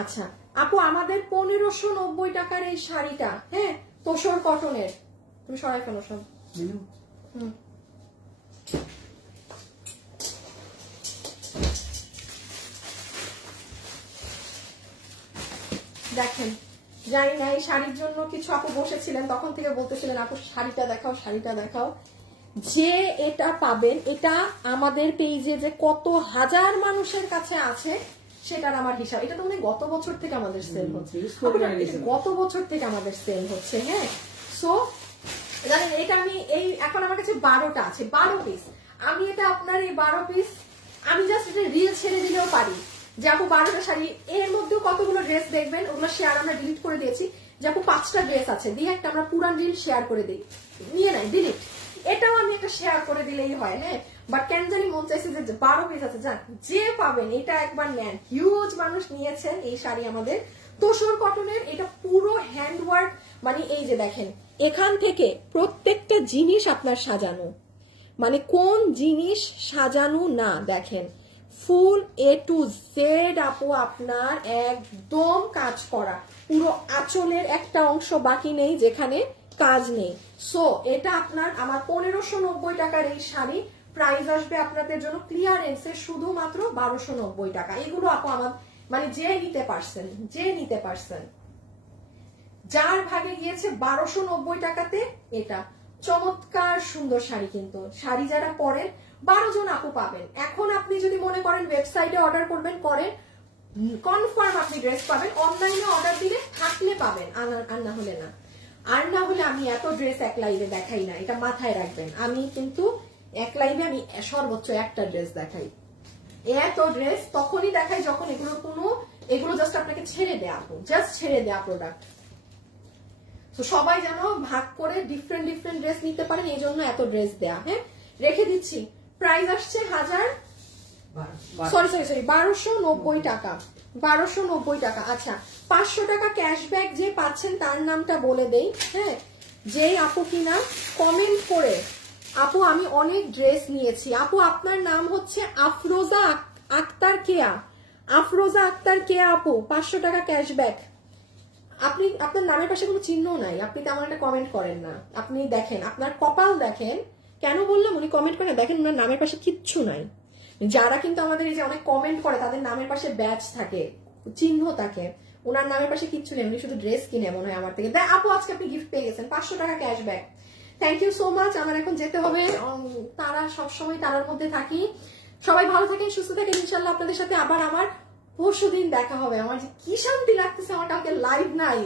আচ্ছা আপু আমাদের 1590 টাকার এই শাড়িটা, হ্যাঁ তোসর কটনের, তুমি সরাই ফেলো সব। দেখেন জানি না এই শাড়ির জন্য কিছু আপু বসেছিলেন, তখন থেকে বলতেছিলেন আপু শাড়িটা দেখাও শাড়িটা দেখাও। যে এটা পাবেন, এটা আমাদের পেজে যে কত হাজার মানুষের কাছে আছে সেটার আমার হিসাব। এটা তো মানে গত বছর থেকে আমাদের সেল হচ্ছে, গত বছর থেকে আমাদের সেল হচ্ছে। হ্যাঁ সো জানেন এটা আমি এই এখন আমার কাছে 12টা আছে, 12 পিস। আমি এটা আপনার এই 12 পিস আমি জাস্ট এটা রিল ছেড়ে দিলেও পারি যে আপু 12টা শাড়ি, এর মধ্যেও কতগুলো ড্রেস দেখবেন ওগুলো শেয়ার আমরা ডিলিট করে দিয়েছি, যে আপু 5টা ড্রেস আছে দিয়ে একটা আমরা পুরান রিল শেয়ার করে দিই, নিয়ে নাই ডিলিট, এটাও আমি একটা শেয়ার করে দিলেই হয়। হ্যাঁ বাট কেন জানি মন চাইছে যে 12 পিস আছে, যান যে পাবেন এটা একবার নেন। হিউজ মানুষ নিয়েছেন এই শাড়ি আমাদের তোসর কটনের, এটা পুরো হ্যান্ডওয়ার্ক, মানে এই যে দেখেন এখান থেকে প্রত্যেকটা জিনিস আপনার সাজানো, মানে কোন জিনিস সাজানো না, দেখেন ফুল A to Z আপু আপনার একদম কাজ করা, পুরো আঁচলের একটা অংশ বাকি নেই যেখানে কাজ নেই। সো এটা আপনার আমার 1590 টাকার এই শাড়ি প্রাইস আসবে আপনাদের জন্য ক্লিয়ারেন্সে শুধুমাত্র 1290 টাকা। এগুলো আপু আমার মানে যে নিতে পারছেন যার ভাগে গিয়েছে 1290 টাকাতে এটা চমৎকার সুন্দর শাড়ি। কিন্তু শাড়ি যারা পরেন 12 জন আপু পাবেন। এখন আপনি যদি মনে করেন ওয়েবসাইটে অর্ডার করবেন করেন, কনফার্ম আপনি ড্রেস পাবেন। অনলাইনে অর্ডার দিলে থাকলে পাবেন, আর না হলে না। আর না হলে আমি এত ড্রেস এক লাইভে দেখাই না, এটা মাথায় রাখবেন। আমি কিন্তু এক লাইভে আমি সর্বোচ্চ একটা ড্রেস দেখাই। এত ড্রেস তখনই দেখাই যখন এগুলো জাস্ট আপনাকে ছেড়ে দেয়া, জাস্ট ছেড়ে দেয়া প্রোডাক্ট। তো সবাই যেন ভাগ করে ডিফারেন্ট ড্রেস নিতে পারেন, এই জন্য এত ড্রেস দেয়া। হ্যাঁ, রেখে দিচ্ছি। প্রাইস আসছে 1290 টাকা। 1290 টাকা। আচ্ছা, 500 টাকা ক্যাশব্যাক যে পাচ্ছেন তার নামটা বলে দেই। হ্যাঁ, যেই আপু কিনা কমেন্ট করে আপু আমি অনেক ড্রেস নিয়েছি, আপু আপনার নাম হচ্ছে আফরোজা আক্তার কেয়া। আফরোজা আক্তার কেয়া আপু, 500 টাকা ক্যাশব্যাক। আপনি আপনার নামের পাশে কোনো চিহ্ন নাই, আপনি তেমন একটা কমেন্ট করেন না। আপনি দেখেন আপনার কপাল দেখেন, কেন বললাম উনি কমেন্ট করেন, দেখেন ওনার নামের পাশে কিচ্ছু নাই। যারা কিন্তু আমাদের এই যে অনেক কমেন্ট করে তাদের নামের পাশে ব্যাচ থাকে, চিহ্ন থাকে, ওনার নামের পাশে কিচ্ছু নেই, উনি শুধু ড্রেস কিনে মনে হয় আমার থেকে। আপু আজকে আপনি গিফট পেয়ে গেছেন 500 টাকা cashback. Thank you so much. আমার এখন যেতে হবে, তারা সবসময় তারার মধ্যে থাকি। সবাই ভালো থাকেন, সুস্থ থাকেন। ইনশাল্লাহ আপনাদের সাথে আবার আমার পরশুদিন দেখা হবে। আমার যে কি শান্তি লাগতেছে, আমার কালকে লাইভ নাই।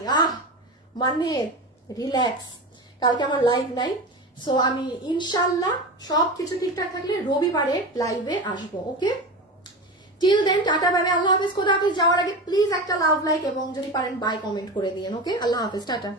মানে রিল্যাক্স, কালকে আমার লাইভ নাই। সো আমি ইনশাল্লাহ সবকিছু ঠিকঠাক থাকলে রবিবারে লাইভে আসবো। Okay, till then tata bye bye, আল্লাহ হাফেজ, খোদা হাফেজ। যাওয়ার আগে প্লিজ একটা লাভ লাইক এবং যদি পারেন বাই কমেন্ট করে দিয়েন। ওকে, আল্লাহ হাফেজ, টাটা।